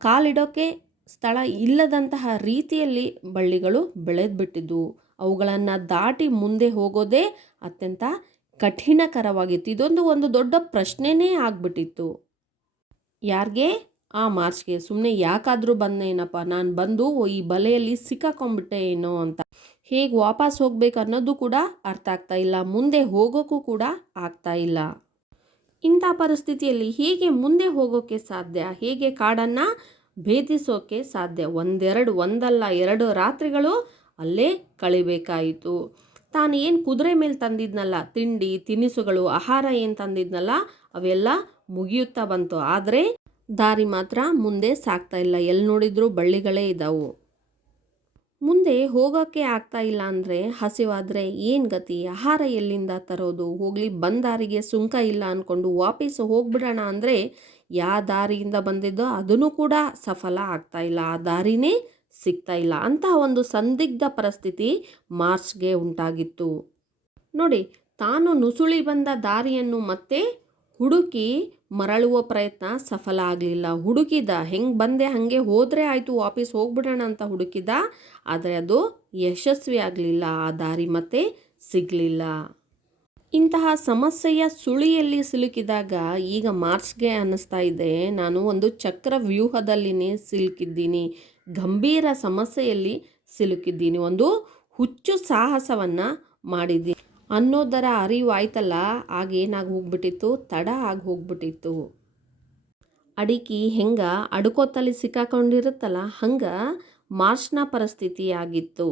ಕಾಲಿಡೋಕ್ಕೆ ಸ್ಥಳ ಇಲ್ಲದಂತಹ ರೀತಿಯಲ್ಲಿ ಬಳ್ಳಿಗಳು ಬೆಳೆದ್ಬಿಟ್ಟಿದ್ವು. ಅವುಗಳನ್ನು ದಾಟಿ ಮುಂದೆ ಹೋಗೋದೇ ಅತ್ಯಂತ ಕಠಿಣಕರವಾಗಿತ್ತು. ಇದೊಂದು ದೊಡ್ಡ ಪ್ರಶ್ನೆನೇ ಆಗ್ಬಿಟ್ಟಿತ್ತು. ಯಾರಿಗೆ? ಆ ಮಾರ್ಚ್ಗೆ. ಸುಮ್ಮನೆ ಯಾಕಾದರೂ ಬಂದೇನಪ್ಪ, ನಾನು ಬಂದು ಈ ಬಲೆಯಲ್ಲಿ ಸಿಕ್ಕಾಕೊಂಡ್ಬಿಟ್ಟೆ ಏನೋ ಅಂತ. ಹೇಗೆ ವಾಪಸ್ ಹೋಗ್ಬೇಕು ಅನ್ನೋದು ಕೂಡ ಅರ್ಥ ಆಗ್ತಾ ಇಲ್ಲ, ಮುಂದೆ ಹೋಗೋಕ್ಕೂ ಕೂಡ ಆಗ್ತಾ ಇಲ್ಲ. ಇಂಥ ಪರಿಸ್ಥಿತಿಯಲ್ಲಿ ಹೇಗೆ ಮುಂದೆ ಹೋಗೋಕ್ಕೆ ಸಾಧ್ಯ? ಹೇಗೆ ಕಾಡನ್ನು ಭೇದಿಸೋಕೆ ಸಾಧ್ಯ. ಒಂದಲ್ಲ ಎರಡು ರಾತ್ರಿಗಳು ಅಲ್ಲೇ ಕಳಿಬೇಕಾಯಿತು. ತಾನು ಏನು ಕುದುರೆ ಮೇಲೆ ತಂದಿದ್ನಲ್ಲ, ತಿಂಡಿ ತಿನಿಸುಗಳು ಆಹಾರ ಏನು ತಂದಿದ್ನಲ್ಲ, ಅವೆಲ್ಲ ಮುಗಿಯುತ್ತಾ ಬಂತು. ಆದರೆ ದಾರಿ ಮಾತ್ರ ಮುಂದೆ ಸಾಗ್ತಾ ಇಲ್ಲ. ಎಲ್ಲಿ ನೋಡಿದ್ರೂ ಬಳ್ಳಿಗಳೇ ಇದ್ದಾವು. ಮುಂದೆ ಹೋಗೋಕ್ಕೆ ಆಗ್ತಾ ಇಲ್ಲ ಅಂದರೆ ಹಸಿವಾದರೆ ಏನು ಗತಿ? ಆಹಾರ ಎಲ್ಲಿಂದ ತರೋದು? ಹೋಗಲಿ, ಬಂದ ದಾರಿಗೆ ಸುಂಕ ಇಲ್ಲ ಅಂದ್ಕೊಂಡು ವಾಪಸ್ ಹೋಗ್ಬಿಡೋಣ ಅಂದರೆ ಯಾವ ದಾರಿಯಿಂದ ಬಂದಿದ್ದೋ ಅದನ್ನು ಕೂಡ ಸಫಲ ಆಗ್ತಾ ಇಲ್ಲ. ಆ ದಾರಿನೇ ಸಿಗ್ತಾ ಇಲ್ಲ. ಅಂತಹ ಒಂದು ಸಂದಿಗ್ಧ ಪರಿಸ್ಥಿತಿ ಮಾರ್ಚ್ಗೆ ಉಂಟಾಗಿತ್ತು. ನೋಡಿ, ತಾನು ನುಸುಳಿ ಬಂದ ದಾರಿಯನ್ನು ಮತ್ತೆ ಹುಡುಕಿ ಮರಳುವ ಪ್ರಯತ್ನ ಸಫಲ ಆಗಲಿಲ್ಲ. ಹುಡುಕಿದ, ಹೆಂಗೆ ಬಂದೆ ಹಾಗೆ ಹೋದರೆ ಆಯಿತು, ವಾಪಸ್ ಹೋಗ್ಬಿಡೋಣ ಅಂತ ಹುಡುಕಿದ. ಆದರೆ ಅದು ಯಶಸ್ವಿ ಆಗಲಿಲ್ಲ. ಆ ದಾರಿ ಮತ್ತೆ ಸಿಗಲಿಲ್ಲ. ಇಂತಹ ಸಮಸ್ಯೆಯ ಸುಳಿಯಲ್ಲಿ ಸಿಲುಕಿದಾಗ ಈಗ ಮಾರ್ಚ್ಗೆ ಅನ್ನಿಸ್ತಾ ಇದೆ, ನಾನು ಒಂದು ಚಕ್ರ ವ್ಯೂಹದಲ್ಲಿನೇ ಸಿಲುಕಿದ್ದೀನಿ, ಗಂಭೀರ ಸಮಸ್ಯೆಯಲ್ಲಿ ಸಿಲುಕಿದ್ದೀನಿ, ಒಂದು ಹುಚ್ಚು ಸಾಹಸವನ್ನು ಮಾಡಿದ್ದೀನಿ ಅನ್ನೋದರ ಅರಿವು ಆಯ್ತಲ್ಲ. ಆಗ ಏನಾಗಿ ಹೋಗ್ಬಿಟ್ಟಿತ್ತು? ತಡ ಆಗಿ ಹೋಗ್ಬಿಟ್ಟಿತ್ತು. ಅಡಿಕೆ ಹೆಂಗೆ ಅಡ್ಕೋತಲ್ಲಿ ಸಿಕ್ಕಾಕೊಂಡಿರುತ್ತಲ್ಲ, ಹಂಗೆ ಮಾರ್ಚ್ನ ಪರಿಸ್ಥಿತಿ ಆಗಿತ್ತು.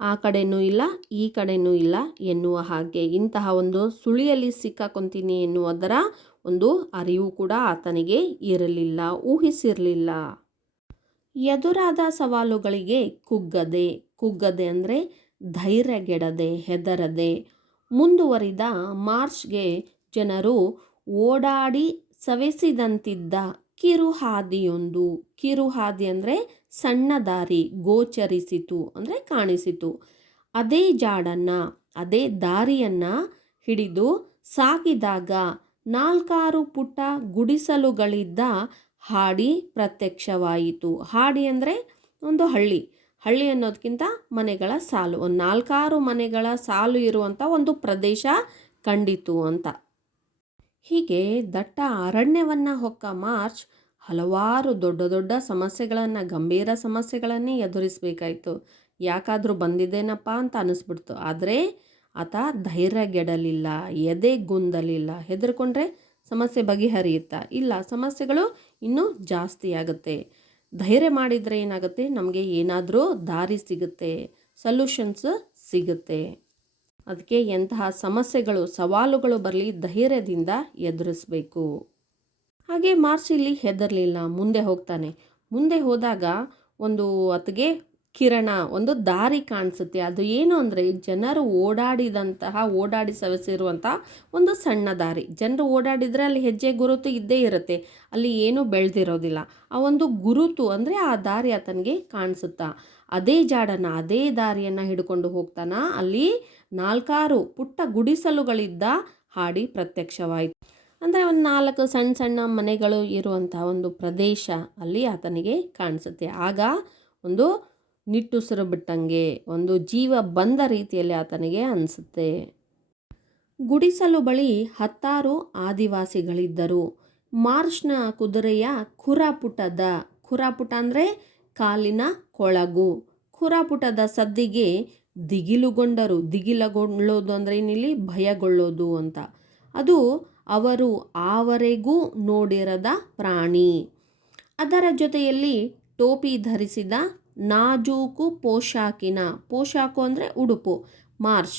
ಆ ಕಡೆನೂ ಇಲ್ಲ ಈ ಕಡೆನೂ ಇಲ್ಲ ಎನ್ನುವ ಹಾಗೆ ಇಂತಹ ಒಂದು ಸುಳಿಯಲ್ಲಿ ಸಿಕ್ಕಾಕೊಂತೀನಿ ಎನ್ನುವುದರ ಒಂದು ಅರಿವು ಕೂಡ ಆತನಿಗೆ ಇರಲಿಲ್ಲ, ಊಹಿಸಿರಲಿಲ್ಲ. ಎದುರಾದ ಸವಾಲುಗಳಿಗೆ ಕುಗ್ಗದೆ ಅಂದರೆ ಧೈರ್ಯಗೆಡದೆ, ಹೆದರದೆ ಮುಂದುವರಿದ ಮಾರ್ಚ್ಗೆ ಜನರು ಓಡಾಡಿ ಸವೆಸಿದಂತಿದ್ದ ಕಿರುಹಾದಿ ಅಂದರೆ ಸಣ್ಣ ದಾರಿ ಗೋಚರಿಸಿತು, ಅಂದರೆ ಕಾಣಿಸಿತು. ಅದೇ ಜಾಡನ್ನು, ಅದೇ ದಾರಿಯನ್ನು ಹಿಡಿದು ಸಾಗಿದಾಗ 4 ಪುಟ್ಟ ಗುಡಿಸಲುಗಳಿದ್ದ ಹಾಡಿ ಪ್ರತ್ಯಕ್ಷವಾಯಿತು. ಹಾಡಿ ಅಂದರೆ ಒಂದು ಹಳ್ಳಿ ಅನ್ನೋದಕ್ಕಿಂತ ಮನೆಗಳ ಸಾಲು, ಒಂದು 4 ಮನೆಗಳ ಸಾಲು ಇರುವಂಥ ಒಂದು ಪ್ರದೇಶ ಕಂಡಿತು ಅಂತ. ಹೀಗೆ ದಟ್ಟ ಅರಣ್ಯವನ್ನು ಹೊಕ್ಕ ಮಾರ್ಚ್ ಹಲವಾರು ದೊಡ್ಡ ದೊಡ್ಡ ಸಮಸ್ಯೆಗಳನ್ನು, ಗಂಭೀರ ಸಮಸ್ಯೆಗಳನ್ನೇ ಎದುರಿಸಬೇಕಾಯಿತು. ಯಾಕಾದರೂ ಬಂದಿದ್ದೇನಪ್ಪ ಅಂತ ಅನ್ನಿಸ್ಬಿಡ್ತು. ಆದರೆ ಆತ ಧೈರ್ಯಗೆಡಲಿಲ್ಲ, ಎದೆಗುಂದಲಿಲ್ಲ. ಹೆದರ್ಕೊಂಡ್ರೆ ಸಮಸ್ಯೆ ಬಗೆಹರಿಯುತ್ತಾ? ಇಲ್ಲ, ಸಮಸ್ಯೆಗಳು ಇನ್ನೂ ಜಾಸ್ತಿ ಆಗುತ್ತೆ. ಧೈರ್ಯ ಮಾಡಿದರೆ ಏನಾಗುತ್ತೆ? ನಮಗೆ ಏನಾದರೂ ದಾರಿ ಸಿಗುತ್ತೆ, ಸೊಲ್ಯೂಷನ್ಸ್ ಸಿಗುತ್ತೆ. ಅದಕ್ಕೆ ಎಂತಹ ಸಮಸ್ಯೆಗಳು, ಸವಾಲುಗಳು ಬರಲಿ, ಧೈರ್ಯದಿಂದ ಎದುರಿಸಬೇಕು. ಹಾಗೆ ಮಾರ್ಚ್ ಇಲ್ಲಿ ಹೆದರಲಿಲ್ಲ, ಮುಂದೆ ಹೋಗ್ತಾನೆ. ಮುಂದೆ ಹೋದಾಗ ಒಂದು ಅತಿಗೆ ಕಿರಣ, ಒಂದು ದಾರಿ ಕಾಣಿಸುತ್ತೆ. ಅದು ಏನು ಅಂದರೆ ಜನರು ಓಡಾಡಿ ಸವೆಸಿರುವಂಥ ಒಂದು ಸಣ್ಣ ದಾರಿ. ಜನರು ಓಡಾಡಿದರೆ ಅಲ್ಲಿ ಹೆಜ್ಜೆ ಗುರುತು ಇದ್ದೇ ಇರುತ್ತೆ, ಅಲ್ಲಿ ಏನೂ ಬೆಳೆದಿರೋದಿಲ್ಲ. ಆ ಒಂದು ಗುರುತು ಅಂದರೆ ಆ ದಾರಿ ಆತನಿಗೆ ಕಾಣಿಸುತ್ತಾ. ಅದೇ ಜಾಡನ್ನು, ಅದೇ ದಾರಿಯನ್ನು ಹಿಡ್ಕೊಂಡು ಹೋಗ್ತಾನ. ಅಲ್ಲಿ 4 ಪುಟ್ಟ ಗುಡಿಸಲುಗಳಿದ್ದ ಹಾಡಿ ಪ್ರತ್ಯಕ್ಷವಾಯಿತು. ಅಂದರೆ ಒಂದು 4 ಸಣ್ಣ ಸಣ್ಣ ಮನೆಗಳು ಇರುವಂಥ ಒಂದು ಪ್ರದೇಶ ಅಲ್ಲಿ ಆತನಿಗೆ ಕಾಣಿಸುತ್ತೆ. ಆಗ ಒಂದು ನಿಟ್ಟುಸಿರು ಬಿಟ್ಟಂಗೆ, ಒಂದು ಜೀವ ಬಂದ ರೀತಿಯಲ್ಲಿ ಆತನಿಗೆ ಅನಿಸುತ್ತೆ. ಗುಡಿಸಲು ಬಳಿ 10 ಆದಿವಾಸಿಗಳಿದ್ದರು. ಮಾರ್ಚ್ನ ಕುದುರೆಯ ಖುರಾಪುಟ ಅಂದರೆ ಕಾಲಿನ ಕೊಳಗು. ಖುರಾಪುಟದ ಸದ್ದಿಗೆ ದಿಗಿಲುಗೊಳ್ಳೋದು ಅಂದರೆ ಏನಿಲ್ಲಿ ಭಯಗೊಳ್ಳೋದು ಅಂತ. ಅದು ಅವರು ಆವರೆಗೂ ನೋಡಿರದ ಪ್ರಾಣಿ. ಅದರ ಜೊತೆಯಲ್ಲಿ ಟೋಪಿ ಧರಿಸಿದ ನಾಜೂಕು ಪೋಷಾಕು ಅಂದರೆ ಉಡುಪು ಮಾರ್ಚ್.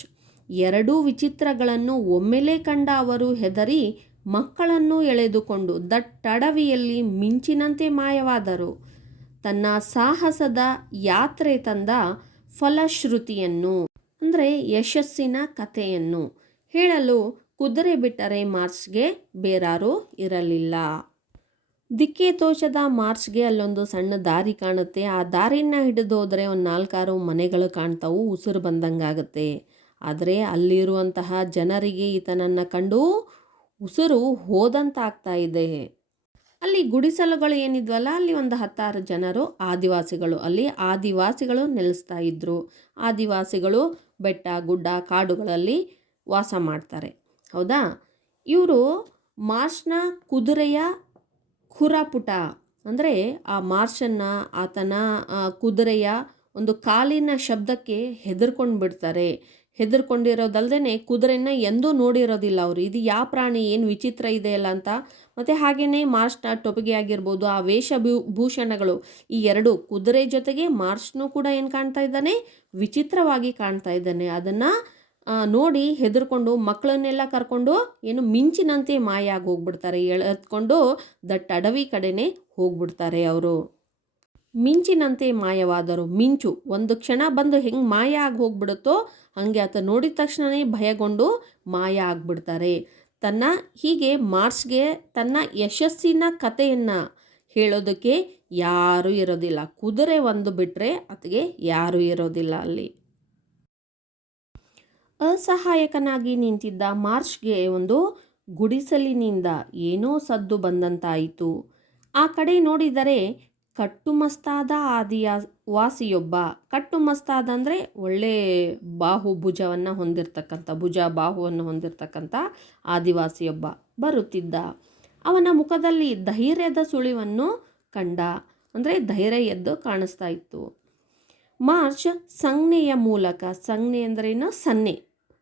2 ವಿಚಿತ್ರಗಳನ್ನು ಒಮ್ಮೆಲೇ ಕಂಡ ಅವರು ಹೆದರಿ ಮಕ್ಕಳನ್ನು ಎಳೆದುಕೊಂಡು ದಟ್ಟಡವಿಯಲ್ಲಿ ಮಿಂಚಿನಂತೆ ಮಾಯವಾದರು. ತನ್ನ ಸಾಹಸದ ಯಾತ್ರೆ ತಂದ ಫಲಶ್ರುತಿಯನ್ನು ಅಂದರೆ ಯಶಸ್ಸಿನ ಕಥೆಯನ್ನು ಹೇಳಲು ಕುದುರೆ ಬಿಟ್ಟರೆ ಮಾರ್ಚ್ಗೆ ಬೇರಾರೂ ಇರಲಿಲ್ಲ. ದಿಕ್ಕೇ ತೋಚದ ಮಾರ್ಚ್ಗೆ ಅಲ್ಲೊಂದು ಸಣ್ಣ ದಾರಿ ಕಾಣುತ್ತೆ. ಆ ದಾರಿನ ಹಿಡಿದೋದ್ರೆ ಒಂದು 4 ಮನೆಗಳು ಕಾಣ್ತಾವು, ಉಸಿರು ಬಂದಂಗಾಗುತ್ತೆ. ಆದರೆ ಅಲ್ಲಿರುವಂತಹ ಜನರಿಗೆ ಈತನನ್ನು ಕಂಡು ಉಸಿರು ಹೋದಂತಾಗ್ತಾ ಇದೆ. ಅಲ್ಲಿ ಗುಡಿಸಲುಗಳು ಏನಿದ್ವಲ್ಲ, ಅಲ್ಲಿ ಒಂದು 10 ಜನರು ಆದಿವಾಸಿಗಳು, ಅಲ್ಲಿ ಆದಿವಾಸಿಗಳು ನೆಲೆಸ್ತಾ ಇದ್ದರು. ಆದಿವಾಸಿಗಳು ಬೆಟ್ಟ ಗುಡ್ಡ ಕಾಡುಗಳಲ್ಲಿ ವಾಸ ಮಾಡ್ತಾರೆ, ಹೌದಾ? ಇವರು ಮಾರ್ಚ್ನ ಕುದುರೆಯ ಖುರಾಪುಟ ಅಂದರೆ ಆ ಮಾರ್ಚನ್ನು, ಆತನ ಕುದುರೆಯ ಒಂದು ಕಾಲಿನ ಶಬ್ದಕ್ಕೆ ಹೆದರ್ಕೊಂಡು ಬಿಡ್ತಾರೆ. ಹೆದರ್ಕೊಂಡಿರೋದಲ್ದೇ ಕುದುರೆನ ಎಂದೂ ನೋಡಿರೋದಿಲ್ಲ ಅವರು. ಇದು ಯಾವ ಪ್ರಾಣಿ, ಏನು ವಿಚಿತ್ರ ಇದೆಯಲ್ಲ ಅಂತ ಮತ್ತು ಹಾಗೆಯೇ ಮಾರ್ಚ್ನ ಟೊಪಿಗೆ ಆಗಿರ್ಬೋದು, ಆ ಭೂಷಣಗಳು, ಈ ಎರಡು ಕುದುರೆ ಜೊತೆಗೆ ಮಾರ್ಚ್ನೂ ಕೂಡ ಏನು ಕಾಣ್ತಾ ಇದ್ದಾನೆ, ವಿಚಿತ್ರವಾಗಿ ಕಾಣ್ತಾ ಇದ್ದಾನೆ. ಅದನ್ನು ನೋಡಿ ಹೆದರ್ಕೊಂಡು ಮಕ್ಕಳನ್ನೆಲ್ಲ ಕರ್ಕೊಂಡು ಏನು ಮಿಂಚಿನಂತೆ ಮಾಯ ಆಗಿ ಹೋಗ್ಬಿಡ್ತಾರೆ. ಎಳೆದ್ಕೊಂಡು ದಟ್ಟ ಅಡವಿ ಕಡೆನೇ ಹೋಗ್ಬಿಡ್ತಾರೆ ಅವರು. ಮಿಂಚಿನಂತೆ ಮಾಯವಾದರು. ಮಿಂಚು ಒಂದು ಕ್ಷಣ ಬಂದು ಹೆಂಗೆ ಮಾಯ ಆಗಿ ಹೋಗ್ಬಿಡುತ್ತೋ ಹಾಗೆ ಆತ ನೋಡಿದ ತಕ್ಷಣವೇ ಭಯಗೊಂಡು ಮಾಯ ಆಗಿಬಿಡ್ತಾರೆ. ಹೀಗೆ ಮಾರ್ಚ್ಗೆ ತನ್ನ ಯಶಸ್ಸಿನ ಕಥೆಯನ್ನು ಹೇಳೋದಕ್ಕೆ ಯಾರೂ ಇರೋದಿಲ್ಲ. ಕುದುರೆ ಒಂದು ಬಿಟ್ಟರೆ ಆತಗೆ ಯಾರೂ ಇರೋದಿಲ್ಲ ಅಲ್ಲಿ. ಅಸಹಾಯಕನಾಗಿ ನಿಂತಿದ್ದ ಮಾರ್ಚ್ಗೆ ಒಂದು ಗುಡಿಸಲಿನಿಂದ ಏನೋ ಸದ್ದು ಬಂದಂತಾಯಿತು. ಆ ಕಡೆ ನೋಡಿದರೆ ಕಟ್ಟುಮಸ್ತಾದ ಆದಿವಾಸಿಯೊಬ್ಬ, ಕಟ್ಟುಮಸ್ತಾದ ಅಂದರೆ ಒಳ್ಳೆ ಭುಜವನ್ನು ಹೊಂದಿರತಕ್ಕಂಥ ಆದಿವಾಸಿಯೊಬ್ಬ ಬರುತ್ತಿದ್ದ. ಅವನ ಮುಖದಲ್ಲಿ ಧೈರ್ಯದ ಸುಳಿವನ್ನು ಕಂಡ, ಅಂದರೆ ಧೈರ್ಯ ಎದ್ದು ಕಾಣಿಸ್ತಾ ಇತ್ತು. ಮಾರ್ಚ್ ಸಂಜ್ಞೆಯ ಮೂಲಕ, ಸಂಜ್ಞೆ ಅಂದ್ರೇನು,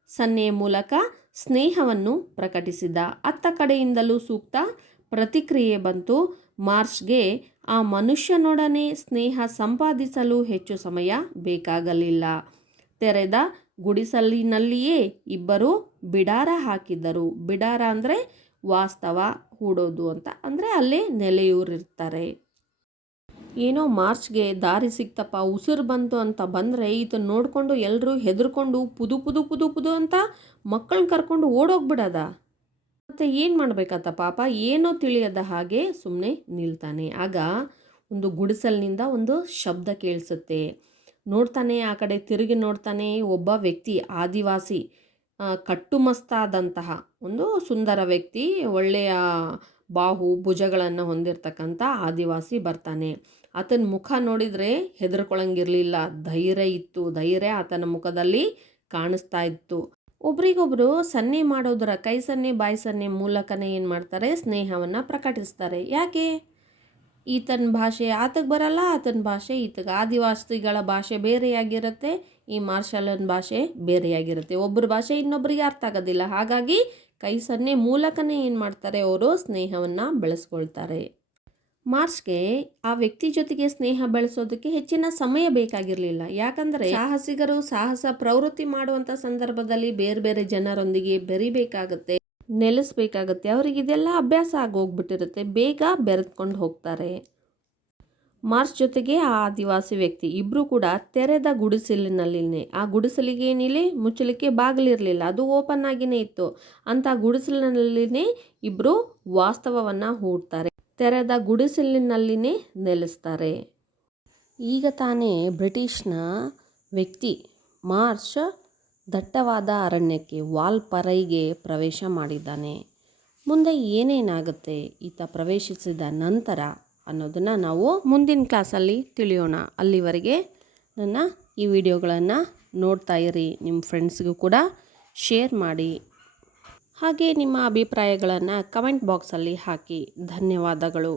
ಸನ್ನೆಯ ಮೂಲಕ ಸ್ನೇಹವನ್ನು ಪ್ರಕಟಿಸಿದ. ಅತ್ತ ಕಡೆಯಿಂದಲೂ ಸೂಕ್ತ ಪ್ರತಿಕ್ರಿಯೆ ಬಂತು. ಮಾರ್ಚ್ಗೆ ಆ ಮನುಷ್ಯನೊಡನೆ ಸ್ನೇಹ ಸಂಪಾದಿಸಲು ಹೆಚ್ಚು ಸಮಯ ಬೇಕಾಗಲಿಲ್ಲ. ತೆರೆದ ಗುಡಿಸಲಿನಲ್ಲಿಯೇ ಇಬ್ಬರು ಬಿಡಾರ ಹಾಕಿದ್ದರು. ಬಿಡಾರ ಅಂದರೆ ವಾಸ್ತವ ಹೂಡೋದು ಅಂತ, ಅಂದರೆ ಅಲ್ಲೇ ನೆಲೆಯೂರಿರ್ತಾರೆ. ಏನೋ ಮಾರ್ಚ್ಗೆ ದಾರಿ ಸಿಕ್ತಪ್ಪ, ಉಸಿರು ಬಂತು ಅಂತ ಬಂದರೆ ಇದನ್ನು ನೋಡಿಕೊಂಡು ಎಲ್ಲರೂ ಹೆದರ್ಕೊಂಡು ಪುದು ಪುದು ಪುದು ಪುದು ಅಂತ ಮಕ್ಕಳನ್ನ ಕರ್ಕೊಂಡು ಓಡೋಗ್ಬಿಡೋದ. ಮತ್ತು ಏನು ಮಾಡಬೇಕಂತ ಪಾಪ ಏನೋ ತಿಳಿಯದ ಹಾಗೆ ಸುಮ್ಮನೆ ನಿಲ್ತಾನೆ. ಆಗ ಒಂದು ಗುಡಿಸಲಿನಿಂದ ಒಂದು ಶಬ್ದ ಕೇಳಿಸುತ್ತೆ. ನೋಡ್ತಾನೆ, ಆ ಕಡೆ ತಿರುಗಿ ನೋಡ್ತಾನೆ. ಒಬ್ಬ ವ್ಯಕ್ತಿ, ಆದಿವಾಸಿ, ಕಟ್ಟುಮಸ್ತಾದಂತಹ ಒಂದು ಸುಂದರ ವ್ಯಕ್ತಿ, ಒಳ್ಳೆಯ ಭುಜಗಳನ್ನು ಹೊಂದಿರತಕ್ಕಂಥ ಆದಿವಾಸಿ ಬರ್ತಾನೆ. ಆತನ ಮುಖ ನೋಡಿದರೆ ಹೆದರ್ಕೊಳ್ಳಂಗಿರಲಿಲ್ಲ, ಧೈರ್ಯ ಇತ್ತು. ಧೈರ್ಯ ಆತನ ಮುಖದಲ್ಲಿ ಕಾಣಿಸ್ತಾ ಇತ್ತು. ಒಬ್ರಿಗೊಬ್ರು ಸನ್ನೆ ಮಾಡೋದರ, ಕೈ ಸನ್ನೆ ಬಾಯಿ ಸನ್ನೆ ಮೂಲಕನೇ ಏನು ಮಾಡ್ತಾರೆ, ಸ್ನೇಹವನ್ನು ಪ್ರಕಟಿಸ್ತಾರೆ. ಯಾಕೆ? ಈತನ ಭಾಷೆ ಆತಗೆ ಬರಲ್ಲ, ಆತನ ಭಾಷೆ ಈತಗೆ. ಆದಿವಾಸಿಗಳ ಭಾಷೆ ಬೇರೆಯಾಗಿರುತ್ತೆ, ಈ ಮಾರ್ಷಲನ ಭಾಷೆ ಬೇರೆಯಾಗಿರುತ್ತೆ. ಒಬ್ಬರ ಭಾಷೆ ಇನ್ನೊಬ್ಬರಿಗೆ ಅರ್ಥ ಆಗೋದಿಲ್ಲ. ಹಾಗಾಗಿ ಕೈ ಸನ್ನೆ ಮೂಲಕನೇ ಏನು ಮಾಡ್ತಾರೆ, ಅವರು ಸ್ನೇಹವನ್ನು ಬೆಳೆಸ್ಕೊಳ್ತಾರೆ. ಮಾರ್ಚ್ಗೆ ಆ ವ್ಯಕ್ತಿ ಜೊತೆಗೆ ಸ್ನೇಹ ಬೆಳೆಸೋದಕ್ಕೆ ಹೆಚ್ಚಿನ ಸಮಯ ಬೇಕಾಗಿರಲಿಲ್ಲ. ಯಾಕಂದರೆ ಸಾಹಸಿಗರು ಸಾಹಸ ಪ್ರವೃತ್ತಿ ಮಾಡುವಂಥ ಸಂದರ್ಭದಲ್ಲಿ ಬೇರೆ ಬೇರೆ ಜನರೊಂದಿಗೆ ಬೆರಿಬೇಕಾಗತ್ತೆ, ನೆಲೆಸಬೇಕಾಗತ್ತೆ. ಅವ್ರಿಗೆ ಇದೆಲ್ಲ ಅಭ್ಯಾಸ ಆಗೋಗ್ಬಿಟ್ಟಿರುತ್ತೆ, ಬೇಗ ಬೆರೆತ್ಕೊಂಡು ಹೋಗ್ತಾರೆ. ಮಾರ್ಚ್ ಜೊತೆಗೆ ಆ ಆದಿವಾಸಿ ವ್ಯಕ್ತಿ ಇಬ್ಬರು ಕೂಡ ತೆರೆದ ಗುಡಿಸಲಿನಲ್ಲಿನೇ, ಆ ಗುಡಿಸಲಿಗೆ ಏನಿಲ್ಲ ಮುಚ್ಚಲಿಕ್ಕೆ ಬಾಗಿಲಿರಲಿಲ್ಲ, ಅದು ಓಪನ್ ಆಗಿನೇ ಇತ್ತು. ಅಂತ ಗುಡಿಸಲಿನಲ್ಲಿನೇ ಇಬ್ಬರು ವಾಸ್ತವವನ್ನು ಹೂಡ್ತಾರೆ, ತೆರೆದ ಗುಡಿಸಲಿನಲ್ಲಿನೇ ನೆಲೆಸ್ತಾರೆ. ಈಗ ತಾನೇ ಬ್ರಿಟಿಷ್ನ ವ್ಯಕ್ತಿ ಮಾರ್ಚ್ ದಟ್ಟವಾದ ಅರಣ್ಯಕ್ಕೆ, ವಾಲ್ಪರೈಗೆ ಪ್ರವೇಶ ಮಾಡಿದ್ದಾನೆ. ಮುಂದೆ ಏನೇನಾಗುತ್ತೆ ಈತ ಪ್ರವೇಶಿಸಿದ ನಂತರ ಅನ್ನೋದನ್ನು ನಾವು ಮುಂದಿನ ಕ್ಲಾಸಲ್ಲಿ ತಿಳಿಯೋಣ. ಅಲ್ಲಿವರೆಗೆ ನನ್ನ ಈ ವಿಡಿಯೋಗಳನ್ನು ನೋಡ್ತಾ ಇರಿ, ನಿಮ್ಮ ಫ್ರೆಂಡ್ಸ್ಗೂ ಕೂಡ ಶೇರ್ ಮಾಡಿ. ಹಾಗೆ ನಿಮ್ಮ ಅಭಿಪ್ರಾಯಗಳನ್ನು ಕಮೆಂಟ್ ಬಾಕ್ಸಲ್ಲಿ ಹಾಕಿ. ಧನ್ಯವಾದಗಳು.